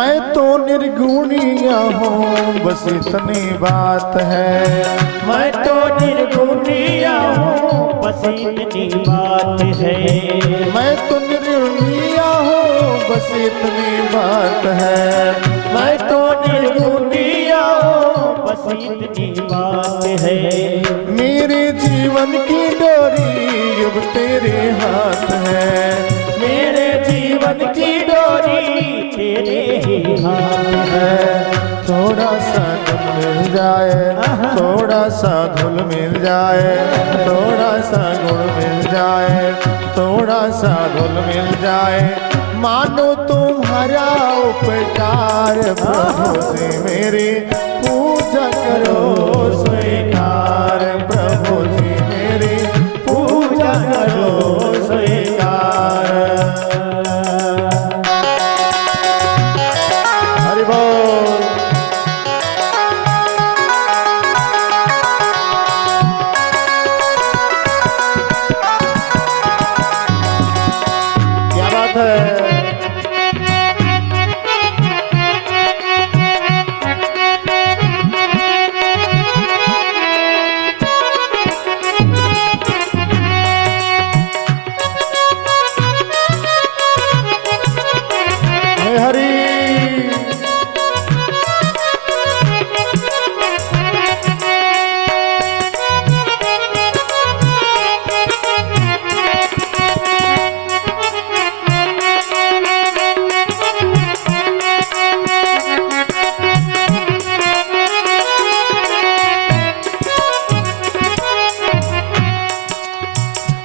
मैं तो निर्गुणिया हूँ बस इतनी बात है। मैं तो निर्गुणिया हूँ बस इतनी बात है। मैं तो निर्गुणिया हूँ बस इतनी बात है। मैं तो निर्गुणिया हूँ बस इतनी बात है। मेरे जीवन की डोरी अब तेरे हाथ है। मेरे जीवन की डोरी तेरे ही हाथ है। थोड़ा सा धुल मिल जाए, थोड़ा सा धुल मिल जाए, थोड़ा सा गुण मिल जाए, थोड़ा सा धुल मिल जाए, मानो तुम्हारा उपकार प्रभु जी मेरी पूजा करो स्वीकार। प्रभु जी मेरी पूजा करो स्वीकार। हरि बोल। क्या बात है।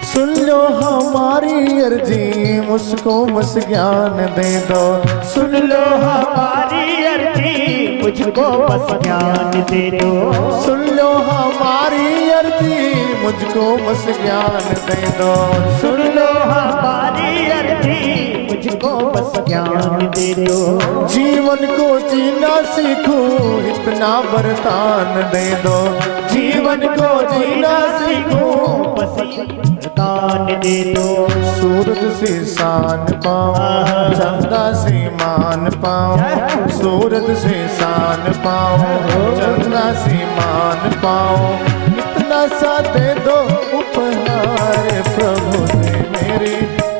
सुन लो हमारी अर्जी मुझको बस ज्ञान दे दो। सुन लो हमारी अर्जी मुझको बस ज्ञान दे दो। सुन लो हमारी अर्जी मुझको बस ज्ञान दे दो। सुन लो हमारी अर्जी मुझको बस ज्ञान दे दो। जीवन को जीना सीखूं इतना वरदान दे दो। जीवन को जीना सीखूं बस वरदान दे दो। सूरज से शान पाऊं चंदा से मान पाऊं। सूरज से शान पाऊं चंदा से मान पाऊं। इतना सा दे दो उपहार प्रभु जी मेरी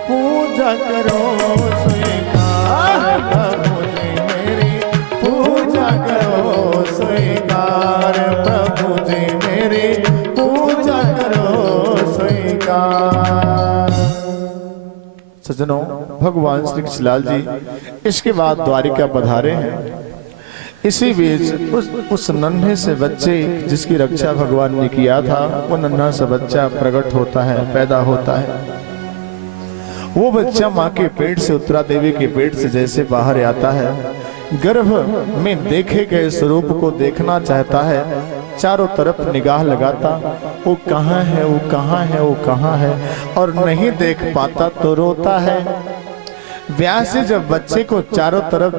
पूजा करो स्वीकार। प्रभु जी मेरी पूजा करो स्वीकार। प्रभु जी मेरी पूजा करो स्वीकार। सज्जनों, भगवान श्री कृष्णलाल जी इसके बाद द्वारिका पधारे हैं। इसी बीच उस नन्हे से बच्चे जिसकी रक्षा भगवान ने किया था, वो नन्हा सा बच्चा प्रकट होता है, पैदा होता है। वो बच्चा माँ के पेट से, उत्तरा देवी के पेट से जैसे बाहर आता है, गर्भ में देखे गए स्वरूप को देखना चाहता है। चारों तरफ निगाह लगाता, वो कहाँ है, वो कहाँ है, वो कहाँ है, और नहीं देख पाता तो रोता है। व्यास जी जब बच्चे को चारों तरफ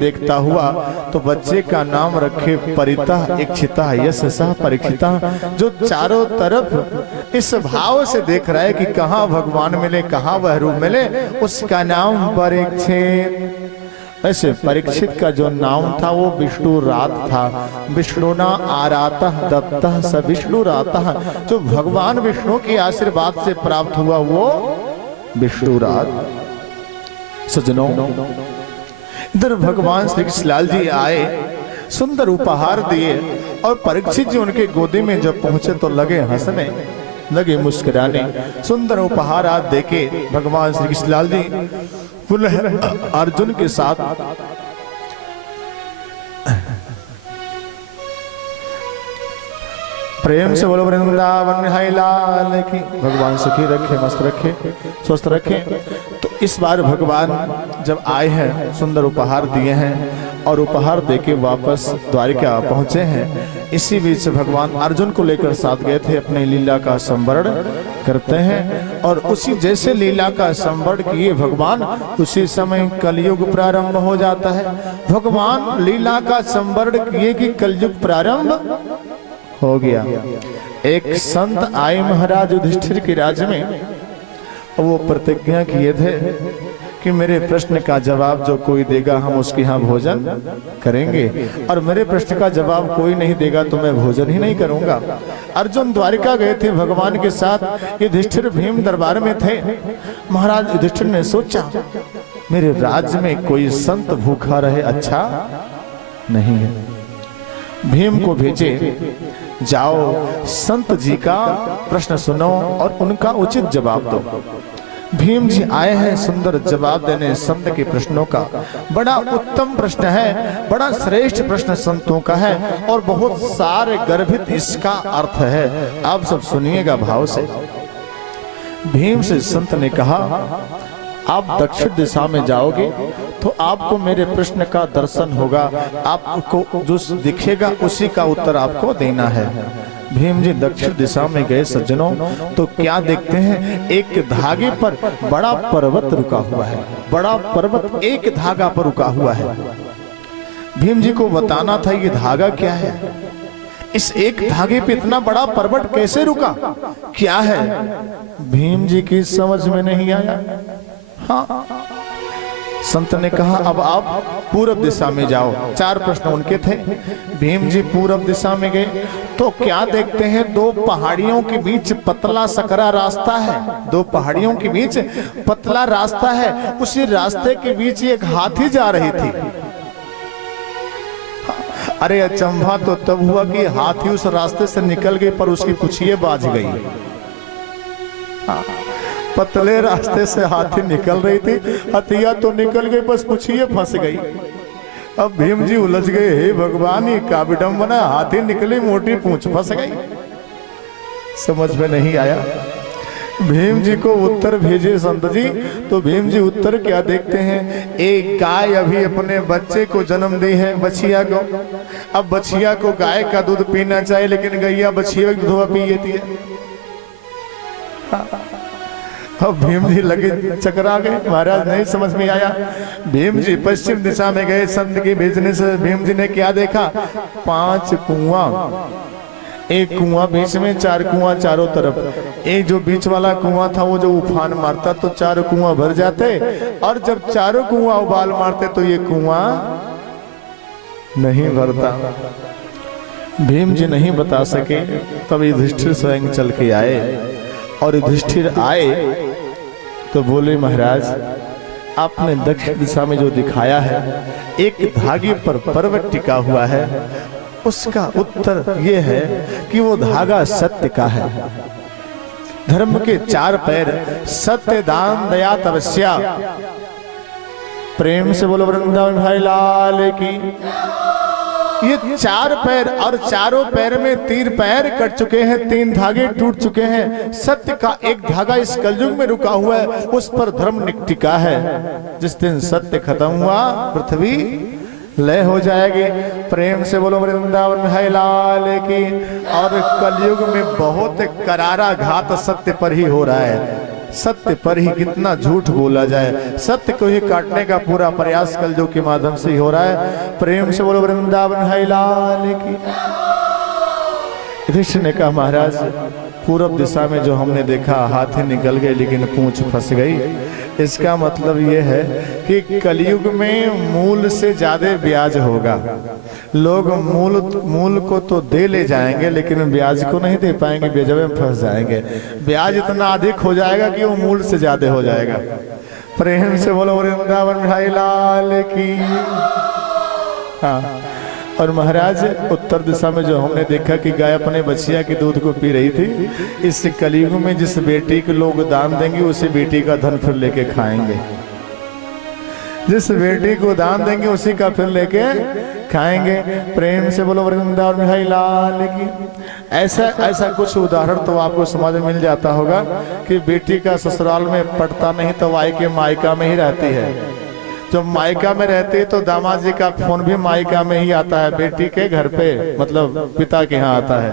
देखता हुआ तो बच्चे का नाम रखे परितः इक्षिता यश सह परीक्षिता। जो चारों तरफ इस भाव से देख रहा है कि कहाँ भगवान मिले, कहाँ वह रूप मिले, उसका नाम परीक्षित। ऐसे परीक्षित का जो नाम था वो विष्णु रात था। विष्णुना आराता दत्तः स विष्णु रातः। जो भगवान विष्णु के आशीर्वाद से प्राप्त हुआ वो विष्णु रात। सज्जनों, इधर भगवान श्री कृष्णलाल जी आए, सुंदर उपहार दिए, और परीक्षित जी उनके गोदी में जब पहुंचे तो लगे हंसने, लगे मुस्कुराने। सुंदर उपहार आज देके भगवान श्री कृष्णलाल जी पुनः अर्जुन के साथ प्रेम से बोलो वृंदावन बिहारी लाल की। भगवान सुखी रखे, मस्त रखे, स्वस्थ रखे। तो इस बार भगवान जब आए हैं, सुंदर उपहार दिए हैं और उपहार देके वापस द्वारिका पहुंचे हैं। इसी बीच भगवान अर्जुन को लेकर साथ गए थे, अपने लीला का संवरण करते हैं। और उसी जैसे लीला का संवरण किए भगवान, उसी समय कलयुग प्रारंभ हो जाता है। भगवान लीला का संवरण किए कि कलयुग प्रारंभ हो गया। एक संत आए महाराज युधिष्ठिर के राज्य में, वो प्रतिज्ञा किए थे कि मेरे प्रश्न का जवाब जो कोई देगा हम उसके यहाँ भोजन करेंगे, और मेरे प्रश्न का जवाब कोई नहीं देगा तो मैं भोजन ही नहीं करूंगा। अर्जुन द्वारिका गए थे भगवान के साथ, युधिष्ठिर भीम दरबार में थे। महाराज युधिष्ठिर ने सोचा मेरे राज्य में कोई संत भूखा रहे अच्छा नहीं है। भीम को भेजे, जाओ संत जी का प्रश्न सुनो और उनका उचित जवाब दो। भीम जी आए हैं सुंदर जवाब देने संत के प्रश्नों का। बड़ा उत्तम प्रश्न है, बड़ा श्रेष्ठ प्रश्न संतों का है और बहुत सारे गर्भित इसका अर्थ है। आप सब सुनिएगा भाव से। भीम से संत ने कहा आप दक्षिण दिशा में जाओगे तो आपको मेरे प्रश्न का दर्शन होगा, आपको जो दिखेगा उसी का उत्तर आपको देना है। भीम जी दक्षिण दिशा में गए सज्जनों, तो क्या देखते हैं एक धागे पर बड़ा पर्वत रुका हुआ है। बड़ा पर्वत एक धागा पर रुका हुआ है। भीम जी को बताना था ये धागा क्या है, इस एक धागे पे इतना बड़ा पर्वत कैसे रुका, क्या है। भीम जी की समझ में नहीं आया। हाँ, संत ने कहा अब आप पूरब दिशा में जाओ। 4 प्रश्न उनके थे। भीम जी पूरब दिशा में गए तो क्या देखते हैं 2 पहाड़ियों के बीच पतला सकरा रास्ता है। 2 पहाड़ियों के बीच पतला रास्ता है, उसी रास्ते के बीच एक हाथी जा रही थी। अरे अचंभा तो तब हुआ कि हाथी उस रास्ते से निकल गई पर उसकी पुछिए बाज गई। पतले रास्ते से हाथी निकल रही थी, हथिया तो निकल गई बस पुछिए फंस गई। अब भीम जी उलझ गए, हे भगवान ये का विडंबना, हाथी निकली मोटी पूंछ फंस गई। समझ में नहीं आया। भीम जी को उत्तर भेजे संत जी, तो भीम जी उत्तर क्या देखते हैं, एक गाय अभी अपने बच्चे को जन्म दी है, बछिया को। अब बछिया को गाय का दूध पीना चाहिए लेकिन गैया बछिया का दूध पी लेती है। अब भीम जी लगे चकरा गए, महाराज नहीं समझ में आया। भीम जी पश्चिम दिशा में गए संत के भेजने से। भीम जी ने क्या देखा, 5 कुआं, एक कुआं बीच में, 4 कुआं चारों तरफ। एक जो बीच वाला कुआं था वो जो उफान मारता तो 4 कुआं भर जाते, और जब 4 कुआं उबाल मारते तो ये कुआं नहीं भरता। भीम जी नहीं बता सके, तब युधिष्ठिर स्वयं चल के आए। और युधिष्ठिर आए तो बोले महाराज आपने दक्षिण दिशा में जो दिखाया है एक धागे पर पर्वत टिका हुआ है, उसका उत्तर ये है कि वो धागा सत्य का है। धर्म के 4 पैर, सत्य दान दया तपस्या। प्रेम से बोलो वृंदावन भाई लाल की। ये 4 पैर, और चारों पैर में 3 पैर कट चुके हैं, 3 धागे टूट चुके हैं। सत्य का एक धागा इस कलयुग में रुका हुआ है, उस पर धर्म टिका है। जिस दिन सत्य खत्म हुआ पृथ्वी लय हो जाएगी। प्रेम से बोलो वृंदावन है लाल की। और कलयुग में बहुत करारा घात सत्य पर ही हो रहा है। सत्य पर ही कितना झूठ बोला जाए, सत्य को ही काटने का पूरा प्रयास कलयुग के माध्यम से ही हो रहा है। प्रेम से बोलो वृंदावन है लाल की। युधिष्ठिर ने कहा महाराज पूरब दिशा में जो हमने देखा हाथी निकल गए लेकिन पूंछ फंस गई। इसका मतलब ये है कि कलयुग में मूल से ज्यादा ब्याज होगा। लोग मूल को तो दे ले जाएंगे लेकिन ब्याज को नहीं दे पाएंगे, बेजबे में फंस जाएंगे। ब्याज इतना अधिक हो जाएगा कि वो मूल से ज्यादा हो जाएगा। प्रेम से बोलो वृंदावन भाई लाल की। हाँ, और महाराज उत्तर दिशा में जो हमने देखा कि गाय अपने बछिया के दूध को पी रही थी, इस कलयुग में जिस बेटी को लोग दान देंगे उसी बेटी का धन फिर लेके खाएंगे। जिस बेटी को दान देंगे उसी का फिर लेके खाएंगे। प्रेम से बोलो वृंदावन भाई लाल की। ऐसा कुछ उदाहरण तो आपको समझ में मिल जाता होगा कि बेटी का ससुराल में पटता नहीं तो वाई के मायका में ही रहती है। जब मायका में रहते हैं तो दामाद जी का फोन भी मायका में ही आता है, बेटी के घर पे मतलब पिता के यहाँ आता है।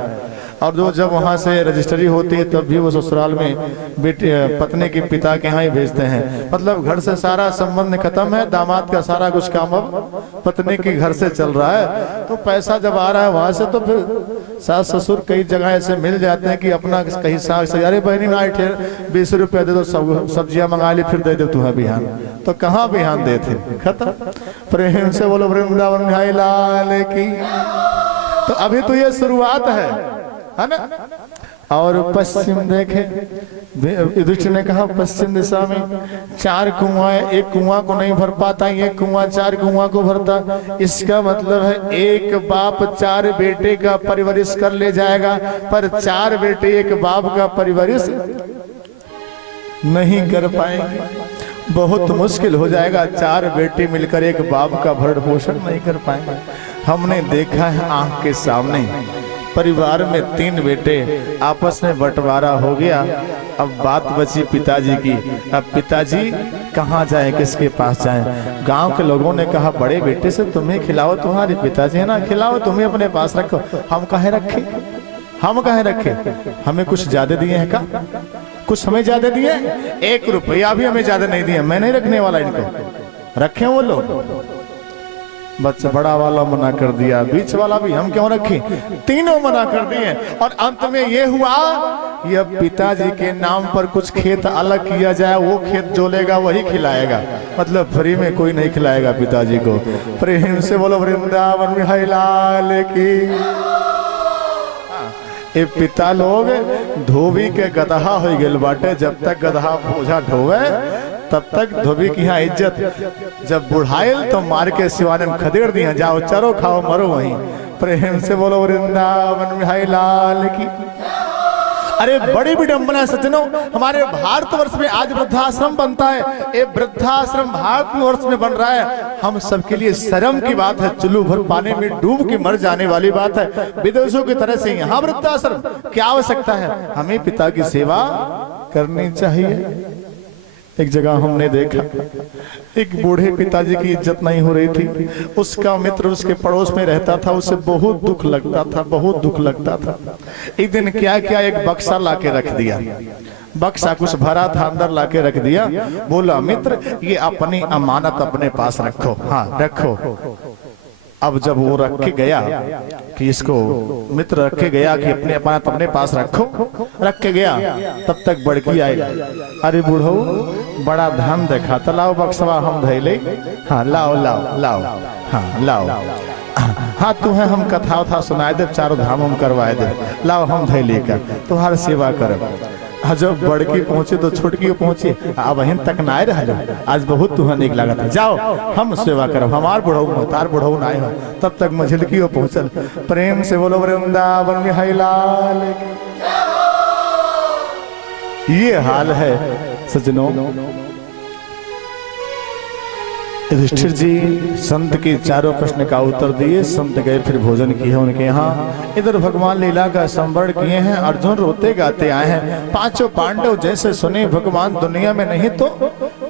और जो जब वहाँ से रजिस्ट्री होती है तब भी वो ससुराल में बेटे पत्नी के पिता के यहाँ ही भेजते हैं। मतलब घर से सारा संबंध खत्म है, दामाद का सारा कुछ काम अब पत्नी के घर से चल रहा है। तो पैसा जब आ रहा है वहां से, तो फिर सास ससुर कई जगह ऐसे मिल जाते हैं कि अपना कहीं साग से, अरे बहनी ना 20 रुपया दे दो, सब्जियां मंगा ली, फिर दे दो तुम्हें बिहान। तो कहाँ बिहान देते, खत्म। प्रेम से बोलो वृंदावन भाई लाल की। तो अभी तो ये शुरुआत है ना। और पश्चिम देखे, युधिष्ठिर ने कहा पश्चिम दिशा में 4 कुआं है, एक कुआं को नहीं भर पाता, ये कुआं 4 कुआं को भरता। इसका मतलब है एक बाप 4 बेटे का परवरिश कर ले जाएगा, पर 4 बेटे एक बाप का परवरिश नहीं कर पाएंगे। बहुत मुश्किल हो जाएगा, 4 बेटे मिलकर एक बाप का भरण पोषण नहीं कर पाएंगे। हमने देखा है आंख के सामने, परिवार में 3 बेटे आपस में बंटवारा हो गया। अब बात बची पिताजी की। अब पिताजी कहाँ जाए, किसके पास जाए? गांव के लोगों ने कहा बड़े बेटे से तुम्हें खिलाओ, तुम्हारे पिताजी है ना, खिलाओ, तुम्हें अपने पास रखो। हम काहे रखे, हम काहे रखे? हमें कुछ ज्यादा दिए हैं का? कुछ हमें ज्यादा दिए? 1 रुपया भी हमें ज्यादा नहीं दिया। मैं नहीं रखने वाला इनको, रखे वो लोग। बच्चा बड़ा वाला मना कर दिया, बीच वाला भी, हम क्यों रखे? तीनों मना कर दिए। और अंत में ये हुआ, ये पिताजी के नाम पर कुछ खेत अलग किया जाए, वो खेत जो लेगा वही खिलाएगा। मतलब फ्री में कोई नहीं खिलाएगा पिताजी को। प्रेम से बोलो वृंदावन बिहारी लाल की। ये पिता लोग धोबी के गदहा हो गए बाटे। जब तक गदहा बोझा ढोवे तब तक धोबी की यहाँ इज्जत। जब बुढ़ाइल तो मार के सिवाने में खदेड़ दिया, जाओ चरो खाओ मरो वहीं। प्रेम से बोलो वृंदावन बिहारी लाल की। अरे बड़ी विडंबना सज्जनों, हमारे भारतवर्ष में आज वृद्धाश्रम बनता है। ये वृद्धाश्रम भारतवर्ष में बन रहा है। हम सबके लिए शर्म की बात है, चुल्लू भर पानी में डूब के मर जाने वाली बात है। विदेशों की तरह से यहाँ वृद्धाश्रम, क्या आवश्यकता है? हमें पिता की सेवा करनी चाहिए। एक जगह हमने देखा, एक बूढ़े पिताजी की इज्जत नहीं हो रही थी। उसका मित्र उसके पड़ोस में रहता था, उसे बहुत दुख लगता था, बहुत दुख लगता था। एक दिन क्या किया, एक बक्सा लाके रख दिया। बक्सा कुछ भरा था, अंदर लाके रख दिया। बोला मित्र ये अपनी अमानत अपने पास रखो। हाँ रखो। अब जब वो रख के गया कि इसको मित्र रख के गया कि अपने अमानत अपने पास रखो, रख के गया, तब तक बड़की आई, अरे बूढ़ो बड़ा धन देखा, तो लाओ बक्सवा हम धैले। हाँ लाओ लाओ लाओ, हाँ लाओ, हाँ तुम्हें हम कथा उथा सुनाए दे, 4 धाम हम करवाए दे, लाओ हम धैले का तुम्हारी सेवा करब। जब बड़की पहुंचे तो छोटकी पहुंची, अब अहिन तक ना आए रहा। आज बहुत तुम्हें निक लागत है, जाओ हम सेवा करब, हमार बुढ़ऊ तार बुढ़ऊ ना हो। तब तक मझिलकी पहुंचल। प्रेम से बोलो वृंदावन बिहारी लाल। ये हाल है सज्जनों। युधिष्ठिर जी संत के चारों प्रश्न का उत्तर दिए। संत गए, फिर भोजन किए उनके यहाँ। इधर भगवान लीला का संवरण किए हैं। अर्जुन रोते गाते आए हैं। 5 पांडव जैसे सुने भगवान दुनिया में नहीं, तो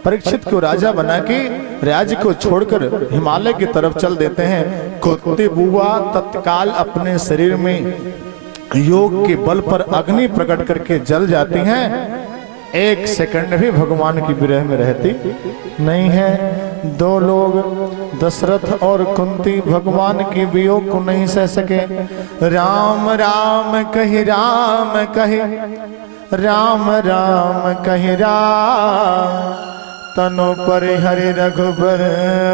परीक्षित को राजा बना के राज्य को छोड़कर हिमालय की तरफ चल देते हैं। कुंती बुआ तत्काल अपने शरीर में योग के बल पर अग्नि प्रकट करके जल जाती हैं। 1 सेकंड भी भगवान की विरह में रहती नहीं है। 2 लोग दशरथ और कुंती भगवान की वियोग को नहीं सह सके। राम राम कहि राम कहि, राम राम कहि राम, तनु पर हरि रघुबर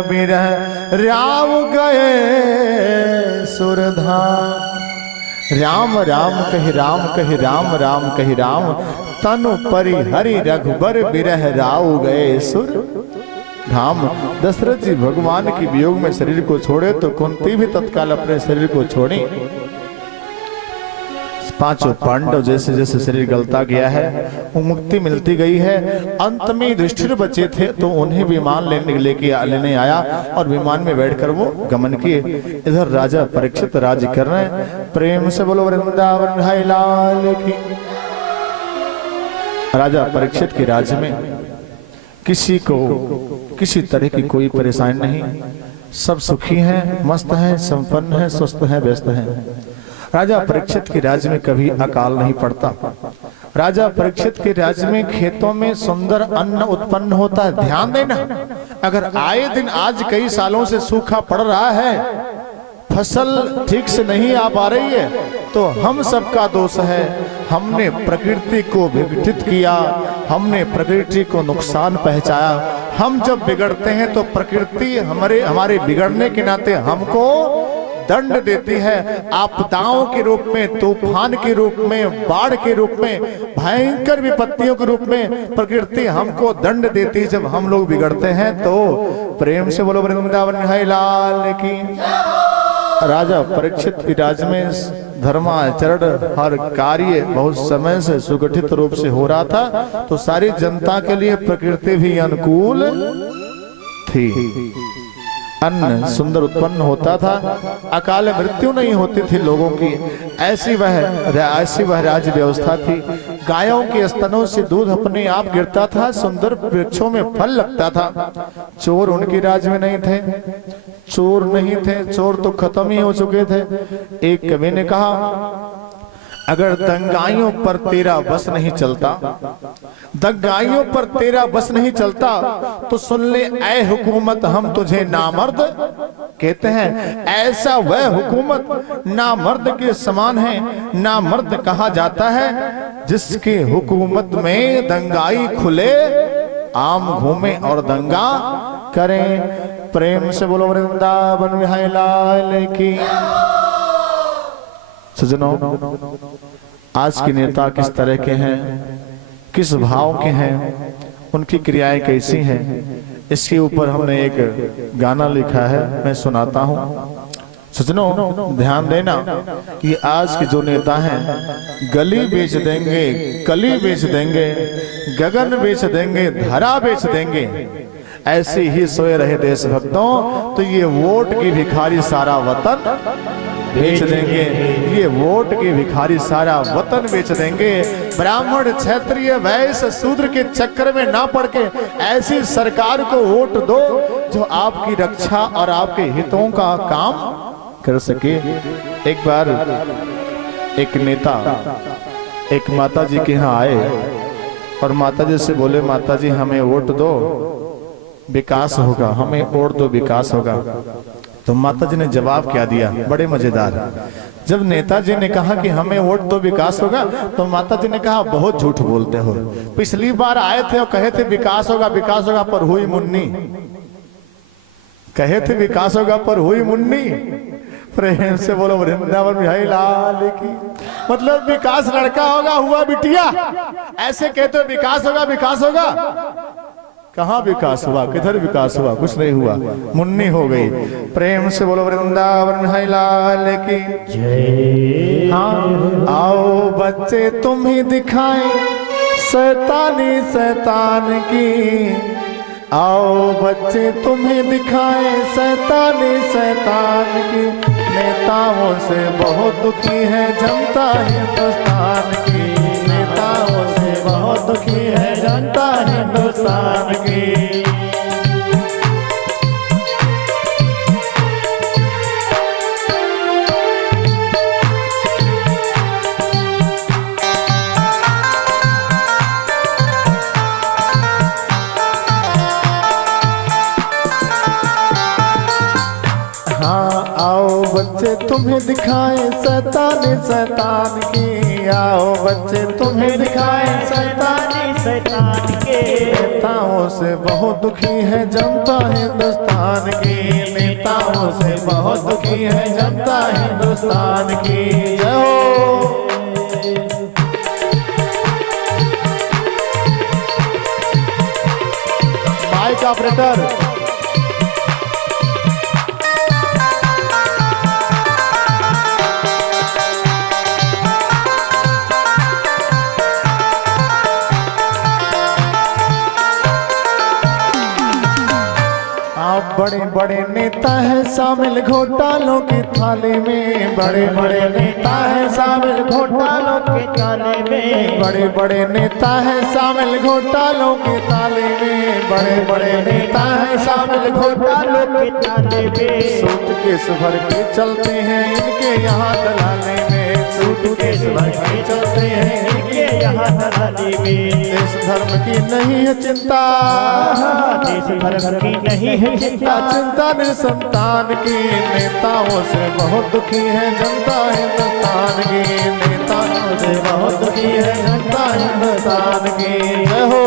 बिरह, राम गए सुरधाम। राम राम कहि राम कहि राम राम कहि राम, तनु परि हरि रघुबर बिरह, राव गए सुर धाम। दशरथ जी भगवान की वियोग में शरीर को छोड़े तो कुंती भी तत्काल अपने शरीर को छोड़ी। 5 पांडव जैसे जैसे शरीर गलता गया है, वो मुक्ति मिलती गई है। अंत में युधिष्ठिर बचे थे तो उन्हें विमान लेने आया और विमान में बैठकर वो गमन किए। इधर राजा परीक्षित राज्य कर रहे हैं। प्रेम से बोलो वृंदावन बिहारी लाल की। राजा परीक्षित के राज्य में किसी को किसी तरह की कोई परेशानी नहीं, सब सुखी हैं, मस्त हैं, संपन्न हैं, स्वस्थ हैं, व्यस्त हैं। राजा परीक्षित के राज्य में कभी अकाल नहीं पड़ता। राजा परीक्षित के राज्य में खेतों में सुंदर अन्न उत्पन्न होता है। ध्यान देना, अगर आए दिन आज कई सालों से सूखा पड़ रहा है, फसल ठीक से नहीं आ पा रही है, तो हम सबका दोष है। हमने प्रकृति को विघटित किया, हमने प्रकृति को नुकसान पहुंचाया। हम जब बिगड़ते हैं तो प्रकृति हमारे बिगड़ने के नाते हमको दंड देती है। आपदाओं के रूप में, तूफान के रूप में, बाढ़ के रूप में, भयंकर विपत्तियों के रूप में प्रकृति हमको दंड देती है जब हम लोग बिगड़ते हैं। तो प्रेम से बोलो वृंदावन बिहारी लाल की। राजा परीक्षित के राज्य में धर्माचरण हर कार्य बहुत समय से सुगठित रूप से हो रहा था, तो सारी जनता के लिए प्रकृति भी अनुकूल थी। अन्न सुंदर उत्पन्न होता था, अकाल मृत्यु नहीं होती थी लोगों की, ऐसी वह राज्य व्यवस्था थी। गायों के स्तनों से दूध अपने आप गिरता था, सुंदर वृक्षों में फल लगता था। चोर उनके राज्य में नहीं थे, चोर नहीं थे, चोर तो खत्म ही हो चुके थे। एक कवि ने कहा, अगर दंगाइयों पर तेरा बस नहीं चलता, दंगाइयों पर तेरा बस नहीं चलता, तो सुन ले ऐ हुकूमत हम तुझे नामर्द कहते हैं। ऐसा वह हुकूमत नामर्द के समान है। नामर्द कहा जाता है जिसकी हुकूमत में दंगाई खुले आम घूमे और दंगा करें। प्रेम से बोलो वृंदावन बिहारी लाल की। सज्जनों, आज के नेता किस तरह के हैं, किस भाव के हैं, उनकी क्रियाएं कैसी हैं, इसके ऊपर हमने एक गाना लिखा है, मैं सुनाता हूं। सज्जनों ध्यान देना कि आज के जो नेता हैं, गली बेच देंगे, कली बेच देंगे, गगन बेच देंगे, धरा बेच देंगे, ऐसे ही सोए रहे देशभक्तों, तो ये वोट की भिखारी सारा वतन बेच देंगे। ये वोट के भिखारी सारा वतन बेच देंगे। ब्राह्मण, क्षत्रिय, वैश्य, शूद्र के चक्कर में ना पड़ के ऐसी सरकार को वोट दो जो आपकी रक्षा और आपके हितों का काम कर सके। एक बार एक नेता एक माता जी के यहाँ आए और माता जी से बोले, माता जी हमें वोट दो, विकास होगा, हमें वोट दो, विकास होगा। तो माता जी ने जवाब क्या दिया, बड़े मजेदार। जब नेताजी ने कहा कि हमें वोट दो विकास होगा, तो माता जी ने कहा बहुत झूठ बोलते हो, पिछली बार आए थे और कहे थे विकास होगा, विकास होगा, पर हुई मुन्नी। कहे थे विकास होगा पर हुई मुन्नी। प्रेम से बोलो वृंदावन बिहारी लाल की। मतलब विकास लड़का होगा, हुआ बिटिया। ऐसे कहते हो विकास होगा, विकास होगा, कहाँ विकास हुआ, किधर विकास हुआ, कुछ नहीं हुआ, मुन्नी हो गई। प्रेम से बोलो वृंदावन बिहारी लाल की जय। हाँ, आओ बच्चे तुम ही दिखाएं शैतानी शैतान की, आओ बच्चे तुम्हें दिखाएं शैतानी शैतान की। नेताओं से बहुत दुखी है जनता हिंदुस्तान की, नेताओं से बहुत दुखी है जनता हिंदुस्तान की। बच्चे तुम्हें दिखाएं शैतानी शैतान की, आओ बच्चे तुम्हें दिखाएं शैतानी शैतान के। नेताओं से बहुत दुखी है जनता हिंदुस्तान की, नेताओं से बहुत दुखी है जनता हिंदुस्तान की। माइक ऑपरेटर, बड़े बड़े नेता है शामिल घोटालों की थाली में, बड़े बड़े नेता है शामिल घोटालों की थाली में, बड़े बड़े नेता है शामिल घोटालों की थाली में, बड़े बड़े नेता है शामिल घोटालों की थाली में। सूटकेस भर के चलते हैं इनके यहाँ दलाने में, दुख देश भर में चलते हैं इनके यहाँ धराली में। देश धर्म की नहीं है चिंता, देश धर्म की नहीं है चिंता, चिंता निसंतान की, नेताओं से बहुत दुखी है जनता हिंदुस्तान की, नेताओं से बहुत दुखी है जनता हिंदुस्तान की। जय हो।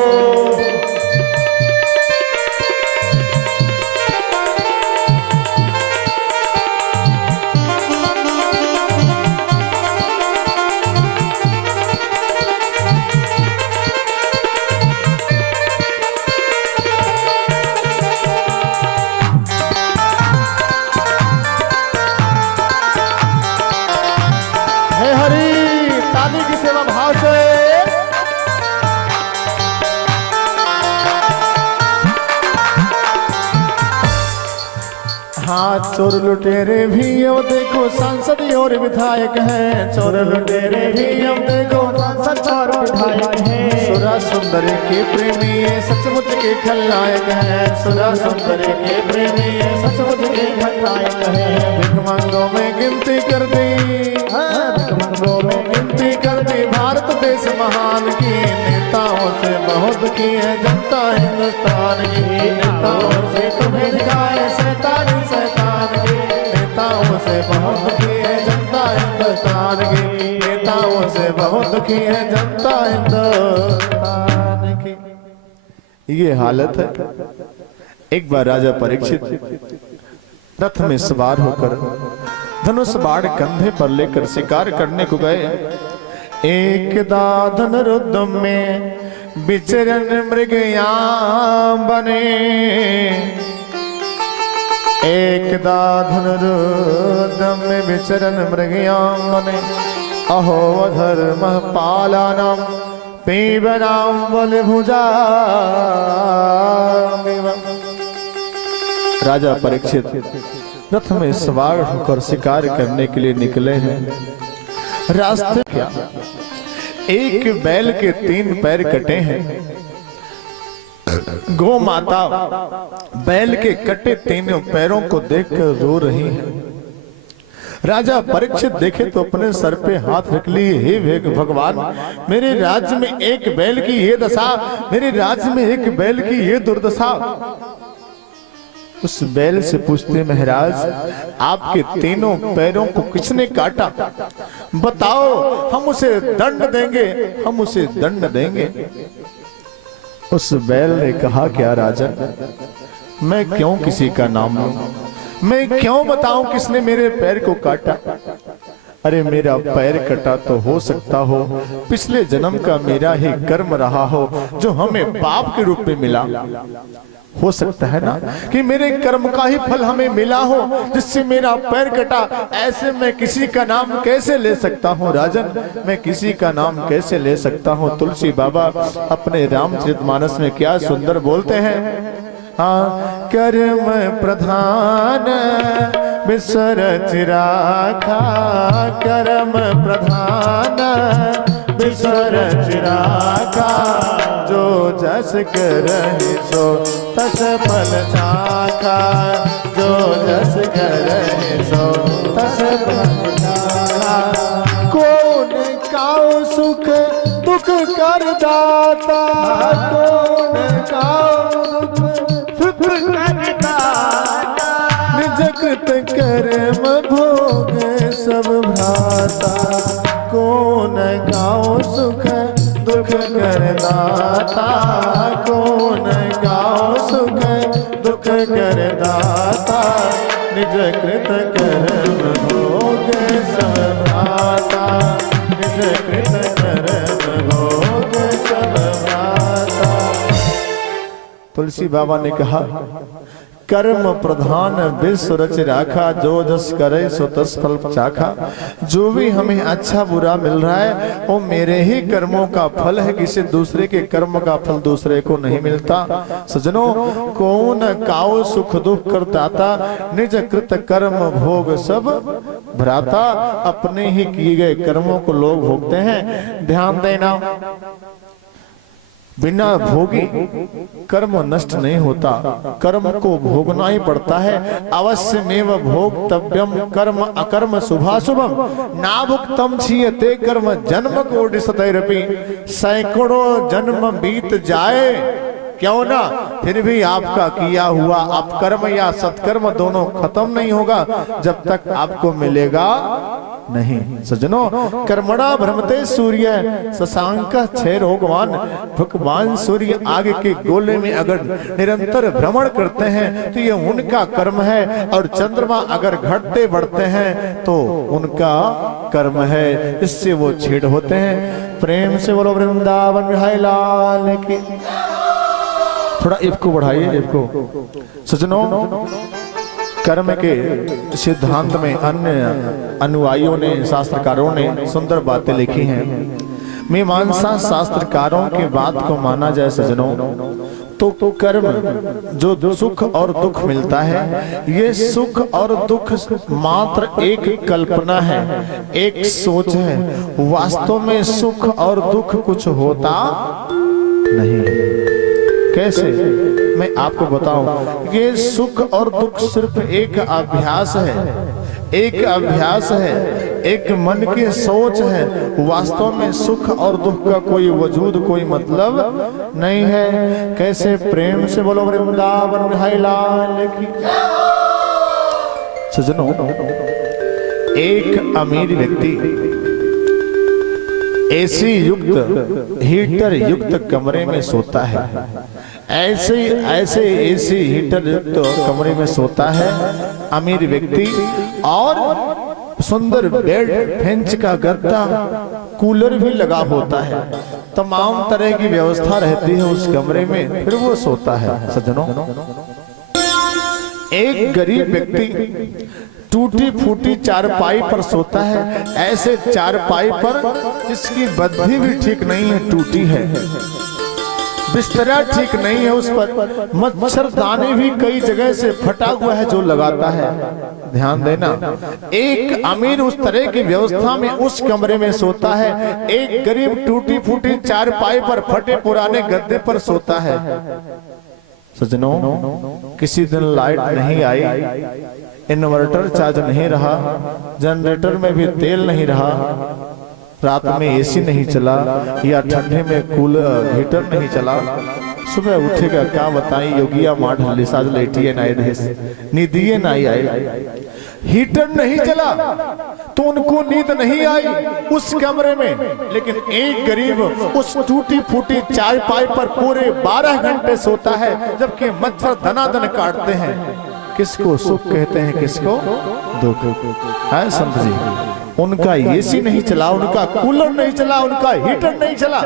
हाँ चोर लुटेरे भी अब देखो सांसद और विधायक हैं, चोर लुटेरे भी अब देखो सांसद और विधायक हैं। सुरा सुंदरी के प्रेमी ये सचमुच के खलनायक हैं, सुरा सुंदरी के प्रेमी ये सचमुच के खलनायक हैं। भिखमंगों में गिनती कर दी, भिखमंगों में गिनती कर दी भारत देश महान की, नेताओं से बहुत की है जनता हिंदुस्तान की, नेताओं से तुम्हें दिखाए शैतान की, नेताओं से बहुत की है जनता हिंदुस्तान की, नेताओं से बहुत की है जनता हिंदुस्तान की। ये हालत है। एक बार राजा परीक्षित रथ में सवार होकर धनुष बाण कंधे पर लेकर शिकार करने को गए। एकदा धनुरुद्ध में विचरण मृगयाम बने, एकदा धनुरुद्ध में विचरण मृगयाम बने, अहो धर्म पालानाम पीबनाम बलभुजा। राजा परीक्षित रथ में सवार होकर शिकार करने के लिए निकले हैं। रास्ते क्या, एक बैल के 3 पैर कटे हैं। गौ माता बैल के कटे 3 पैरों को देखकर रो रही है। राजा परीक्षित देखे तो अपने सर पे हाथ रख लिए, हे भगवान, मेरे राज्य में एक बैल की ये दशा, मेरे राज्य में एक बैल की ये दुर्दशा। उस बैल से पूछते, महाराज आपके 3 पैरों को किसने काटा, बताओ, हम उसे दंड देंगे, हम उसे दंड देंगे। उस बैल ने कहा, क्या राजन, मैं क्यों किसी का नाम लूं, मैं क्यों बताऊं किसने मेरे पैर को काटा। अरे मेरा पैर कटा तो हो सकता हो पिछले जन्म का मेरा ही कर्म रहा हो जो हमें पाप के रूप में मिला। हो सकता है ना कि मेरे कर्म का ही फल हमें मिला हो जिससे मेरा पैर कटा। ऐसे मैं किसी का नाम कैसे ले सकता हूँ राजन, मैं किसी का नाम कैसे ले सकता हूँ। तुलसी बाबा अपने रामचरितमानस में क्या सुंदर बोलते हैं, हाँ, कर्म प्रधान विसरच राखा, कर्म प्रधान विसरच राखा, जो जस करहि सो तस फल चाखा, जो जस करहि सो तस फल चाखा। कौन काऊ सुख दुख कर दाता, कौन काऊ दुख कर दाता, निज कृत कर्म भोग सब भ्राता। कौन काऊ सुख दुख कर दाता, कौन गाओ सुख दुख कर दाता, निज कृत कर्म भोग सब भ्राता, निज कृत कर्म भोग सब भ्राता। तुलसी बाबा ने कहा, कर्म प्रधान विश्व रच राखा, जो जस करे सो तस फल चाखा। जो भी हमें अच्छा बुरा मिल रहा है वो मेरे ही कर्मों का फल है, किसी दूसरे के कर्म का फल दूसरे को नहीं मिलता। सजनों, कौन काऊ सुख दुख कर दाता, निज कृत कर्म भोग सब भ्राता। अपने ही किए गए कर्मों को लोग भोगते हैं। ध्यान देना, बिना भोगी कर्म नष्ट नहीं होता, कर्म को भोगना ही पड़ता है। अवश्य मेव भोक्तव्यम कर्म अकर्म शुभाशुभम ना भुक्तम क्षीयते कर्म जन्म कोटि सतैरपि। सैकड़ों जन्म बीत जाए क्यों ना, फिर भी आपका किया हुआ अपकर्म या सत्कर्म दोनों खत्म नहीं होगा जब तक आपको मिलेगा नहीं। सज्जनों, कर्मणा भ्रमते सूर्य शशांक क्षयरोगवान। भगवान सूर्य आग के गोले में अगर निरंतर भ्रमण करते हैं तो ये उनका कर्म है, और चंद्रमा अगर घटते बढ़ते हैं तो उनका कर्म है, इससे वो छेड़ होते हैं। प्रेम से बोलो वृंदावन बिहारी लाल की। थोड़ा इफ को बढ़ाइए, इफ को। सज्जनों, कर्म के सिद्धांत में अन्य अनुयायियों ने, शास्त्रकारों ने सुंदर बातें लिखी हैं। मीमांसा शास्त्रकारों की बात को माना जाए सज्जनों, तो कर्म जो सुख और दुख मिलता है, ये सुख और दुख मात्र एक कल्पना है, एक सोच है। वास्तव में सुख और दुख कुछ होता नहीं। कैसे, मैं आपको बताऊं। ये सुख और दुख सिर्फ एक अभ्यास है, एक अभ्यास है, एक मन की सोच है। वास्तव में सुख और दुख का कोई वजूद, कोई मतलब नहीं है। कैसे, प्रेम से बोलो वृंदावन बिहारी लाल की। सज्जनों, एक अमीर व्यक्ति एसी युक्त, हीटर युक्त कमरे में सोता है। ऐसे एसी हीटर युक्त कमरे में सोता है अमीर व्यक्ति, और सुंदर बेड, बेंच का गद्दा, कूलर भी लगा होता है। तमाम तरह की व्यवस्था रहती है उस कमरे में, फिर वो सोता है। सज्जनों, एक गरीब व्यक्ति टूटी फूटी चारपाई पर सोता है। ऐसे चारपाई पर जिसकी बद्धी भी ठीक नहीं है, टूटी है, बिस्तरा ठीक नहीं है, उस पर मच्छरदानी भी कई जगह से फटा हुआ है जो लगाता है। ध्यान देना, एक अमीर उस तरह की व्यवस्था में उस कमरे में सोता है, एक गरीब टूटी फूटी चारपाई पर फटे पुराने गद्दे पर सोता है। सज्जनों, किसी दिन लाइट नहीं आई, इन्वर्टर चार्ज नहीं रहा, जनरेटर में भी तेल नहीं रहा, रात में एसी नहीं चला, या ठंडे में कूलर हीटर नहीं चला। सुबह उठेगा क्या बताएं, योगिया माठ लिसाज लेटिए नाई नींदिए नहीं आई। हीटर नहीं चला तो उनको नींद नहीं आई उस कमरे में, लेकिन एक गरीब उस टूटी फूटी चारपाई पर पूरे 12 घंटे सोता है, जबकि मच्छर धनाधन काटते हैं। किसको सुख कहते हैं, किसको दुख है संत जी। उनका एसी नहीं चला, उनका कूलर नहीं चला, उनका हीटर नहीं चला,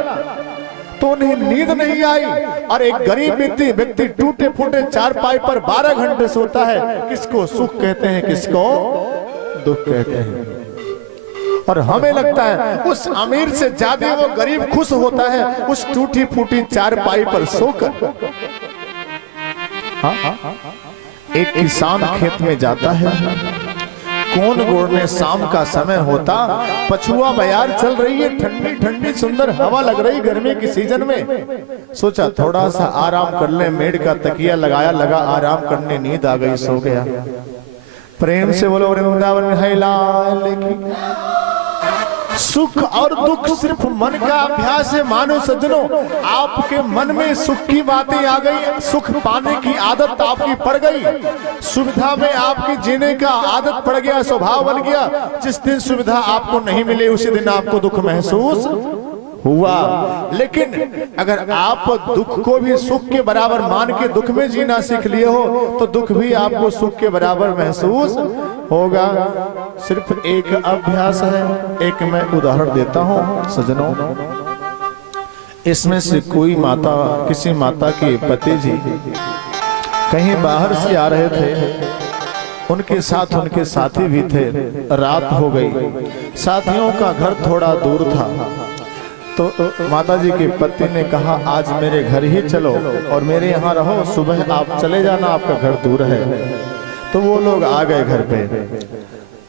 तो उन्हें नींद नहीं आई। और एक गरीब व्यक्ति टूटे फूटे चारपाई पर 12 घंटे सोता है। किसको सुख कहते हैं, किसको दुख कहते हैं। और हमें लगता है उस अमीर से ज्यादा वो गरीब खुश होता है उस टूटी फूटी चारपाई पर सोकर। एक किसान खेत में जाता है, कौन गोड़ने शाम का समय होता, पछुआ बयार चल रही है, ठंडी ठंडी सुंदर हवा लग रही गर्मी की सीजन में। सोचा थोड़ा सा आराम कर ले, मेड का तकिया लगाया, लगा आराम करने, नींद आ गई, सो गया। प्रेम से बोलो वृंदावन बिहारी लाल की। सुख और दुख सिर्फ मन का अभ्यास है। मानो सज्जनों, आपके मन में सुख की बातें आ गई, सुख पाने की आदत आपकी पड़ गई, सुविधा में आपकी जीने का आदत पड़ गया, स्वभाव बन गया। जिस दिन सुविधा आपको नहीं मिली उसी दिन आपको दुख महसूस हुआ। लेकिन अगर आप दुख को भी सुख के बराबर मान के दुख में जीना सीख लिए हो तो दुख भी आपको सुख के बराबर महसूस होगा। सिर्फ एक अभ्यास है। एक मैं उदाहरण देता हूँ सज्जनों, इसमें से कोई माता, किसी माता के पति जी कहीं बाहर से आ रहे थे, उनके साथ उनके साथी भी थे। रात हो गई, साथियों का घर थोड़ा दूर था, तो माता जी के पति ने कहा आज मेरे घर ही चलो और मेरे यहाँ रहो, सुबह आप चले जाना, आपका घर दूर है। तो वो लोग आ गए घर पे।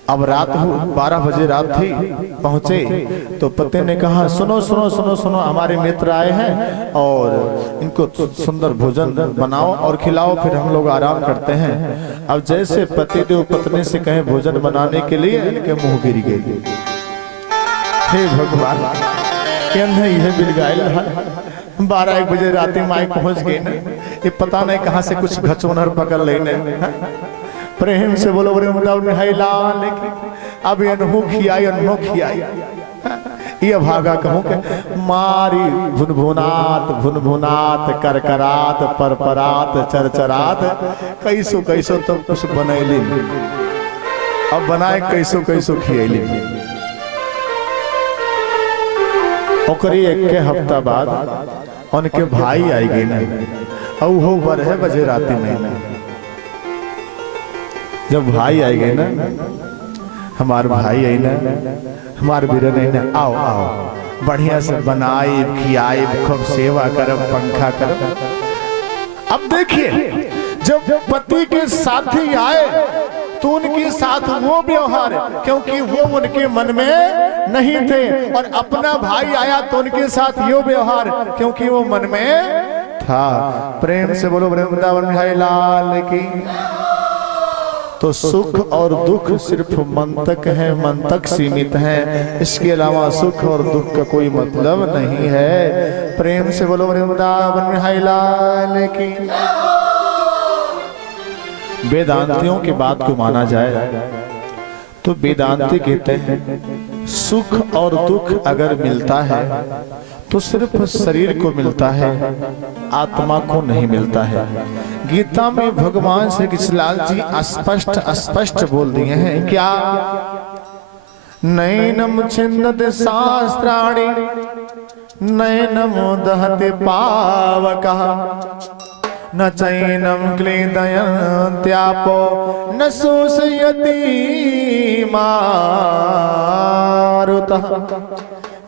अब रात 12 बजे रात थी, पहुंचे तो पति ने कहा सुनो सुनो सुनो सुनो, हमारे मित्र आए हैं और इनको सुंदर भोजन बनाओ और खिलाओ, फिर हम लोग आराम करते हैं। अब जैसे पति देव पत्नी से कहे भोजन बनाने के लिए, इनके मुंह गिर गए। हे भगवान, यह बिल गायल 12-1 बजे रात माई पहुंच गई ना, ये पता नहीं कहां से कुछ घचोनर पकड़ लेने। प्रेम से बोलो वृंदावन है लाल की, अब अनमुखी आई ये भागा कहूं के मारी भुनभुनात भुनभुनात करकरात परपरात चरचरात कैसो कैसो तो कुछ बनैली, अब बनाए कैसो कैसो खियली। ओकरी 1 हफ्ता बाद उनके भाई आई गई ना, और वो 12 बजे राती में जब भाई आई गए ना, हमारे भाई आई ना, हमारे बीरन आई ना, आओ आओ बढ़िया से बनाई खियाई खूब सेवा करब पंखा करब। अब देखिए जब पति के साथी आए तो उनके साथ वो व्यवहार, क्योंकि वो उनके मन में नहीं थे, और अपना भाई आया तो उनके साथ यो व्यवहार, क्योंकि वो मन में था। प्रेम से बोलो वृंदावन बिहारी लाल की। तो सुख और दुख सिर्फ मन तक है, मन तक सीमित है, इसके अलावा सुख और दुख का कोई मतलब नहीं है। प्रेम से बोलो वृंदावन बिहारी लाल की। वेदांतियों की बात को माना जाए तो वेदांती कहते हैं सुख और दुख अगर मिलता है तो सिर्फ शरीर को मिलता है, आत्मा को नहीं मिलता है। गीता में भगवान श्री कृष्णलाल जी स्पष्ट बोल दिए हैं क्या? नैनम छिन्दति शास्त्राणि नैनम दहति पावकः न चैनम क्लेदयन्त्यापो न शोषयति मारुतः।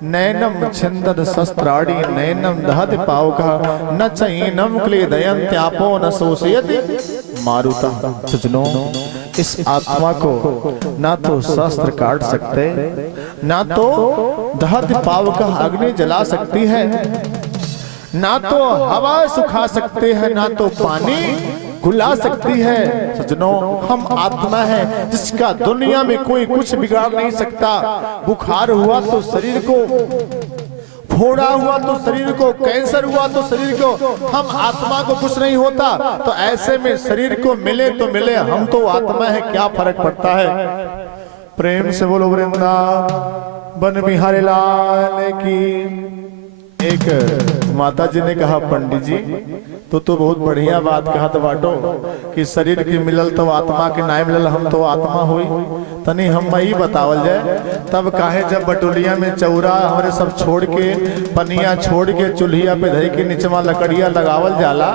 नैनम छिन्दति शस्त्राणि नैनम दहति पावकः न चैनम क्लेदयन्त्यापो न शोषयति मारुतः। सज्जनों, इस आत्मा को ना तो शस्त्र काट सकते, ना तो दहति पावकः अग्नि जला सकती है, ना तो हवा सुखा सकते हैं, ना तो पानी घुला सकती है। सज्जनों, हम आत्मा है जिसका दुनिया में कोई कुछ बिगाड़ नहीं सकता। बुखार हुआ तो शरीर को, फोड़ा हुआ तो शरीर को, कैंसर हुआ तो शरीर को, हम आत्मा को कुछ नहीं होता। तो ऐसे में शरीर को मिले तो मिले, हम तो आत्मा है, क्या फर्क पड़ता है। प्रेम से बोलो वृंदावन बिहारी लाल की। एक माता जी ने कहा पंडित जी तो बहुत बढ़िया बात कहा तो बाटो कि शरीर की मिलल तो आत्मा के नाय मिलल, हम तो आत्मा हुई। तनी हम ही बतावल जाए तब काहे जब बटोलिया में चौरा हमारे सब छोड़ के, पनिया छोड़ के चूल्हिया पे धरी के नीचवा लकड़िया लगावल जाला,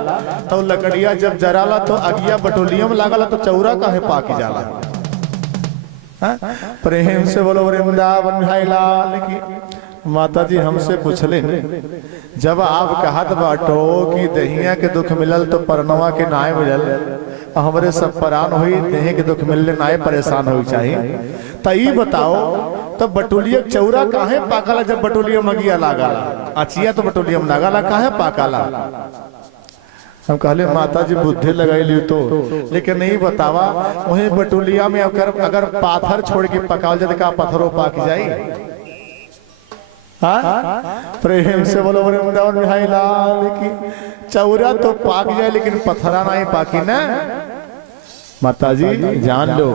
तो लकड़िया जब जराला तो अगिया बटोलिया में लागला तो चौरा काहे पाकी जाला। प्रेम से बोलो वृंदावन बिहारी लाल की। माता जी हमसे पूछले, जब आप कहत बाटो कि दहिया के दुख मिलल तो परनवा के नाय मिलल, हमरे सब परान हुई देह के दुख मिलले नाय परेशान हो चाहिए। तई बताओ तब बटोलिया चौरा काहे पाकाला जब बटोलिया मगिया लागला, अचिया तो बटोलिया में लागला काहे पाकाला। हम कहले माता जी बुद्धि लगाई तो, लेकिन नहीं बतावा वही बटोलिया में अगर पाथर छोड़ के पकाल जाए का पत्थरों पाक जाये। प्रेम से बोलो वृंदावन बिहारी लाल की। चौरा तो पाक जाए लेकिन पत्थरा नहीं पाकी ना। माता जी जान लो,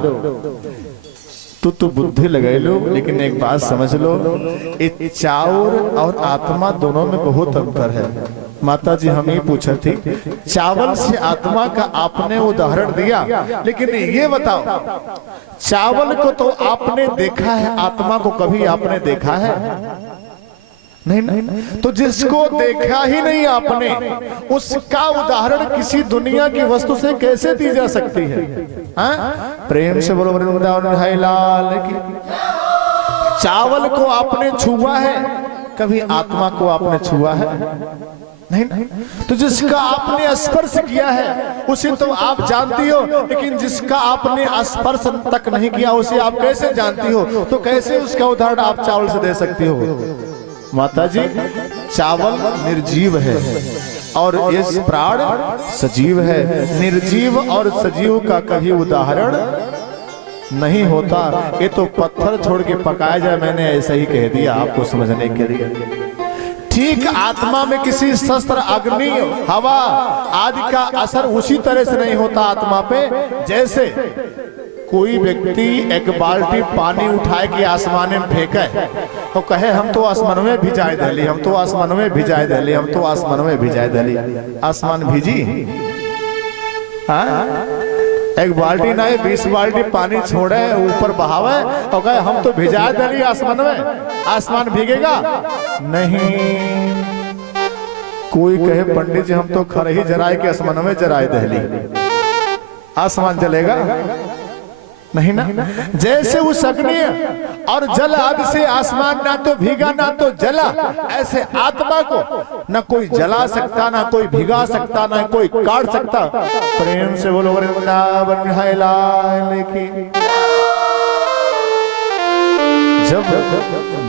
तो बुद्धि लगाई लो, लेकिन एक बात समझ लो, चाउर और आत्मा दोनों में बहुत अंतर है। माता जी हम ही पूछे थी, चावल से आत्मा का आपने उदाहरण दिया, लेकिन ये बताओ चावल को तो आपने देखा है, आत्मा को कभी आपने देखा है? नहीं। तो जिसको देखा ही नहीं आपने, उसका उदाहरण किसी दुनिया की वस्तु से कैसे दी जा सकती है? प्रेम से बोलो वृंदावन बिहारी लाल की। चावल को आपने छुआ है, कभी आत्मा को आपने छुआ है? नहीं। तो जिसका आपने स्पर्श किया है उसे तो आप जानती हो, लेकिन जिसका आपने स्पर्श तक नहीं किया उसे आप कैसे जानती हो? तो कैसे उसका उदाहरण आप चावल से दे सकती हो? माता जी, चावल निर्जीव है और ये प्राण सजीव है। निर्जीव और सजीव का कभी उदाहरण नहीं होता। ये तो पत्थर छोड़ के पकाया जाए, मैंने ऐसा ही कह दिया आपको समझने के लिए। ठीक आत्मा में किसी शस्त्र, अग्नि, हवा आदि का असर उसी तरह से नहीं होता आत्मा पे, जैसे कोई व्यक्ति एक बाल्टी पानी उठाए के आसमान में फेंके तो कहे हम तो आसमान में भिजाए दली, हम तो आसमान में भिजाए दली, हम तो आसमान में भिजाए दली। आसमान भिजी? हाँ? एक बाल्टी नहीं 20 बाल्टी पानी छोड़े ऊपर बहावे और कहे हम तो भिजा दली आसमान में, आसमान भीगेगा नहीं। कोई कहे पंडित जी हम तो खरही जराए के आसमान में जराए दहली, आसमान जलेगा नहीं ना। जैसे उस अग्नि और जल आदि से आसमान ना तो भीगा ना तो जला, ऐसे आत्मा को ना कोई जला सकता, ना कोई भिगा सकता, ना कोई काट सकता। प्रेम से बोलो वृंदावन है लाल की। जब